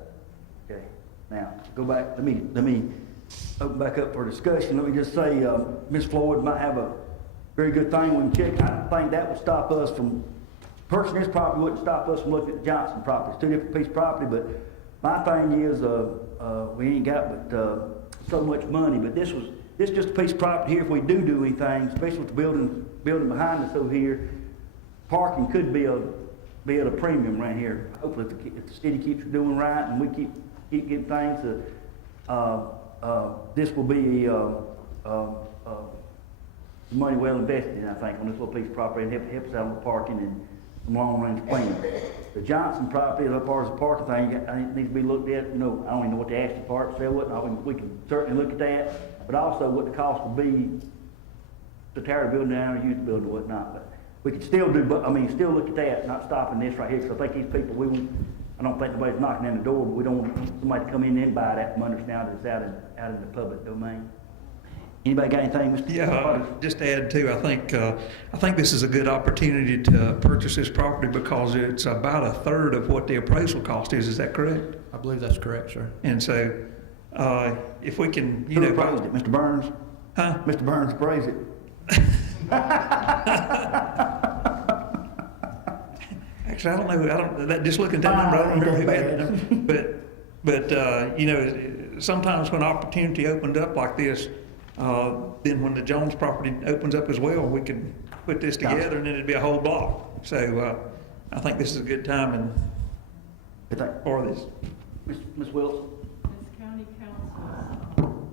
Okay. Now, go back, let me open back up for discussion. Let me just say, Ms. Floyd might have a very good thing when you check. I don't think that would stop us from, purchasing this property wouldn't stop us from looking at the Johnson property. It's two different pieces of property, but my thing is, we ain't got but, so much money, but this just a piece of property here. If we do anything, especially with the building behind us over here, parking could be at a premium right here. Hopefully, if the city keeps doing right and we keep getting things, this will be money well invested, I think, on this little piece of property, and help us out on the parking and some long-range planning. The Johnson property, as far as the parking thing, I think it needs to be looked at. You know, I don't even know what the asking part sale was. We can certainly look at that, but also what the cost would be to tear the building down or use the building or whatnot. But we could still still look at that, not stopping this right here, because I think these people, I don't think nobody's knocking on the door, but we don't want somebody to come in and buy that from under us now that it's out in the public domain. Anybody got anything, Mr.? Yeah, just to add too, I think this is a good opportunity to purchase this property because it's about a third of what the appraisal cost is. Is that correct? I believe that's correct, sir. And so, if we can, Who appraised it, Mr. Burns? Huh? Mr. Burns appraised it. Actually, I don't, just looking at that number, I don't remember who had that number. But, you know, sometimes when opportunity opened up like this, then when the Jones property opens up as well, we can put this together and then it'd be a whole block. So, I think this is a good time for this. Ms. Wilson? As county council,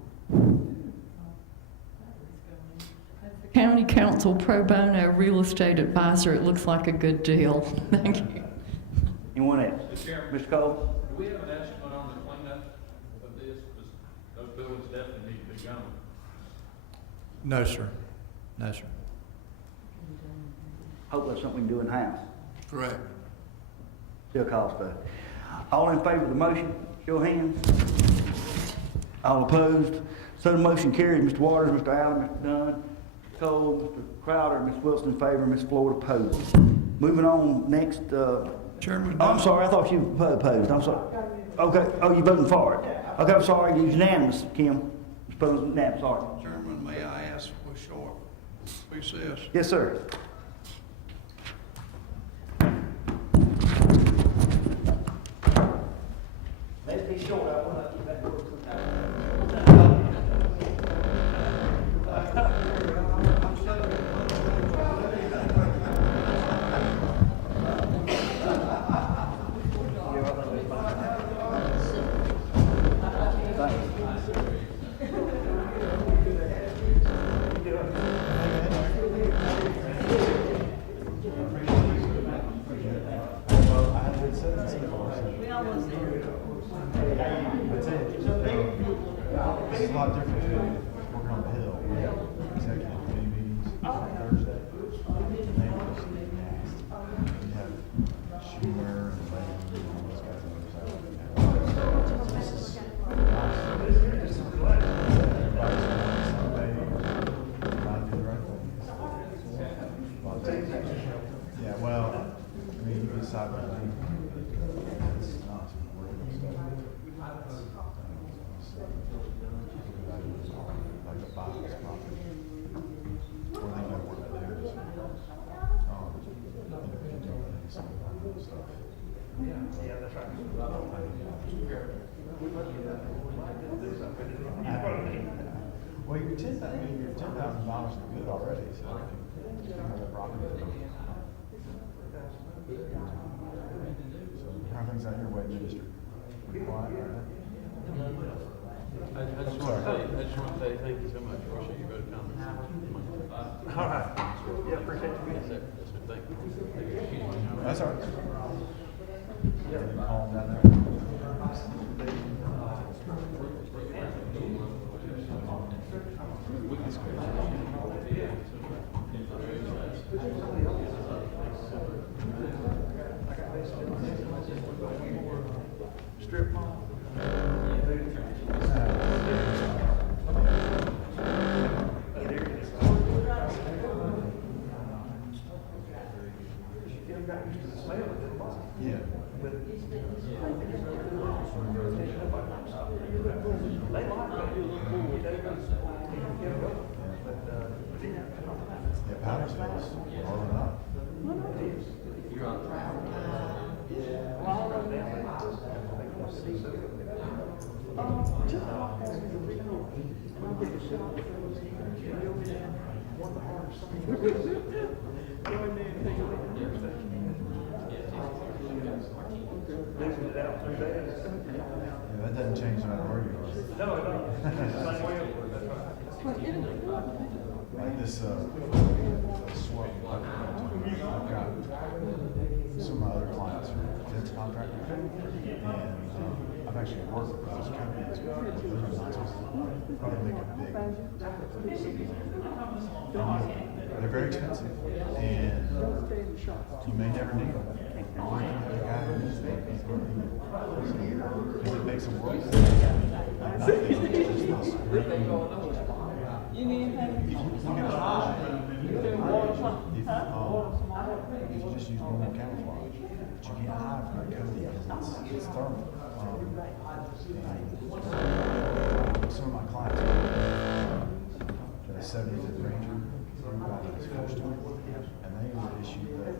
as the county council pro bono real estate advisor, it looks like a good deal. Thank you. Anyone else? Mr. Chairman, Mr. Cole? do we have an estimate on the cleanup of this? Because those buildings definitely need to be gone. No, sir. No, sir. Hope that's something we can do in-house. Correct. Still cost us. All in favor of the motion, show of hands. All opposed? So the motion carried. Mr. Waters, Mr. Allen, Mr. Dunn, Mr. Cole, Mr. Crowder, Ms. Wilson in favor, Ms. Floyd opposed. Moving on, next, Chairman. oh, I'm sorry, I thought you opposed. I'm sorry. Okay, oh, you voting for it? Okay, I'm sorry, you unanimous, Kim. Mr. President, unanimous, sorry. Chairman, may I ask for short recess? Yes, sir. Let's be short, I want to keep that word It's a lot different than working on the Hill. Executive committee meetings Thursday. They just, you have Schumer and Lane and all those guys on the side. This is nice. Everybody's on the same page, trying to do the right thing. Yeah, well, I mean, you decide what to do. It's not working on stuff. Like the box property. Or they know what to do. Stuff. Yeah, that's right. Well, your $10,000 is good already, so you know the property. How are things out your way in the district? Pretty quiet, right? I just want to say thank you so much. Appreciate your vote of comments. All right. Yeah, appreciate you being here. Thank you. That's all right. Yeah, Powdersville's rolling up. Yeah, that doesn't change no matter where you are. Like this, SWAT, I've got some of my other clients are defense contractors, and, I've actually worked with those companies, probably make a big, they're very expensive, and you may never need them. You may have a guy who needs them, he's gonna need it. Because it makes them work. You need anything? If you just use normal camouflage, but you can't hide from the coating because it's thermal. And some of my clients, the 75th Ranger, who got his first one, and they were issued those,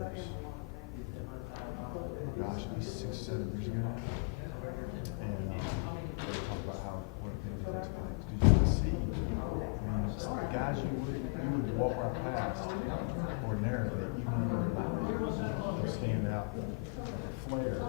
gosh, at least 6 or 7 years ago now. And they talk about how one of the things they expect, because you can see, I mean, it's the guys you would walk right past ordinarily, that you know they'll stand out, flare.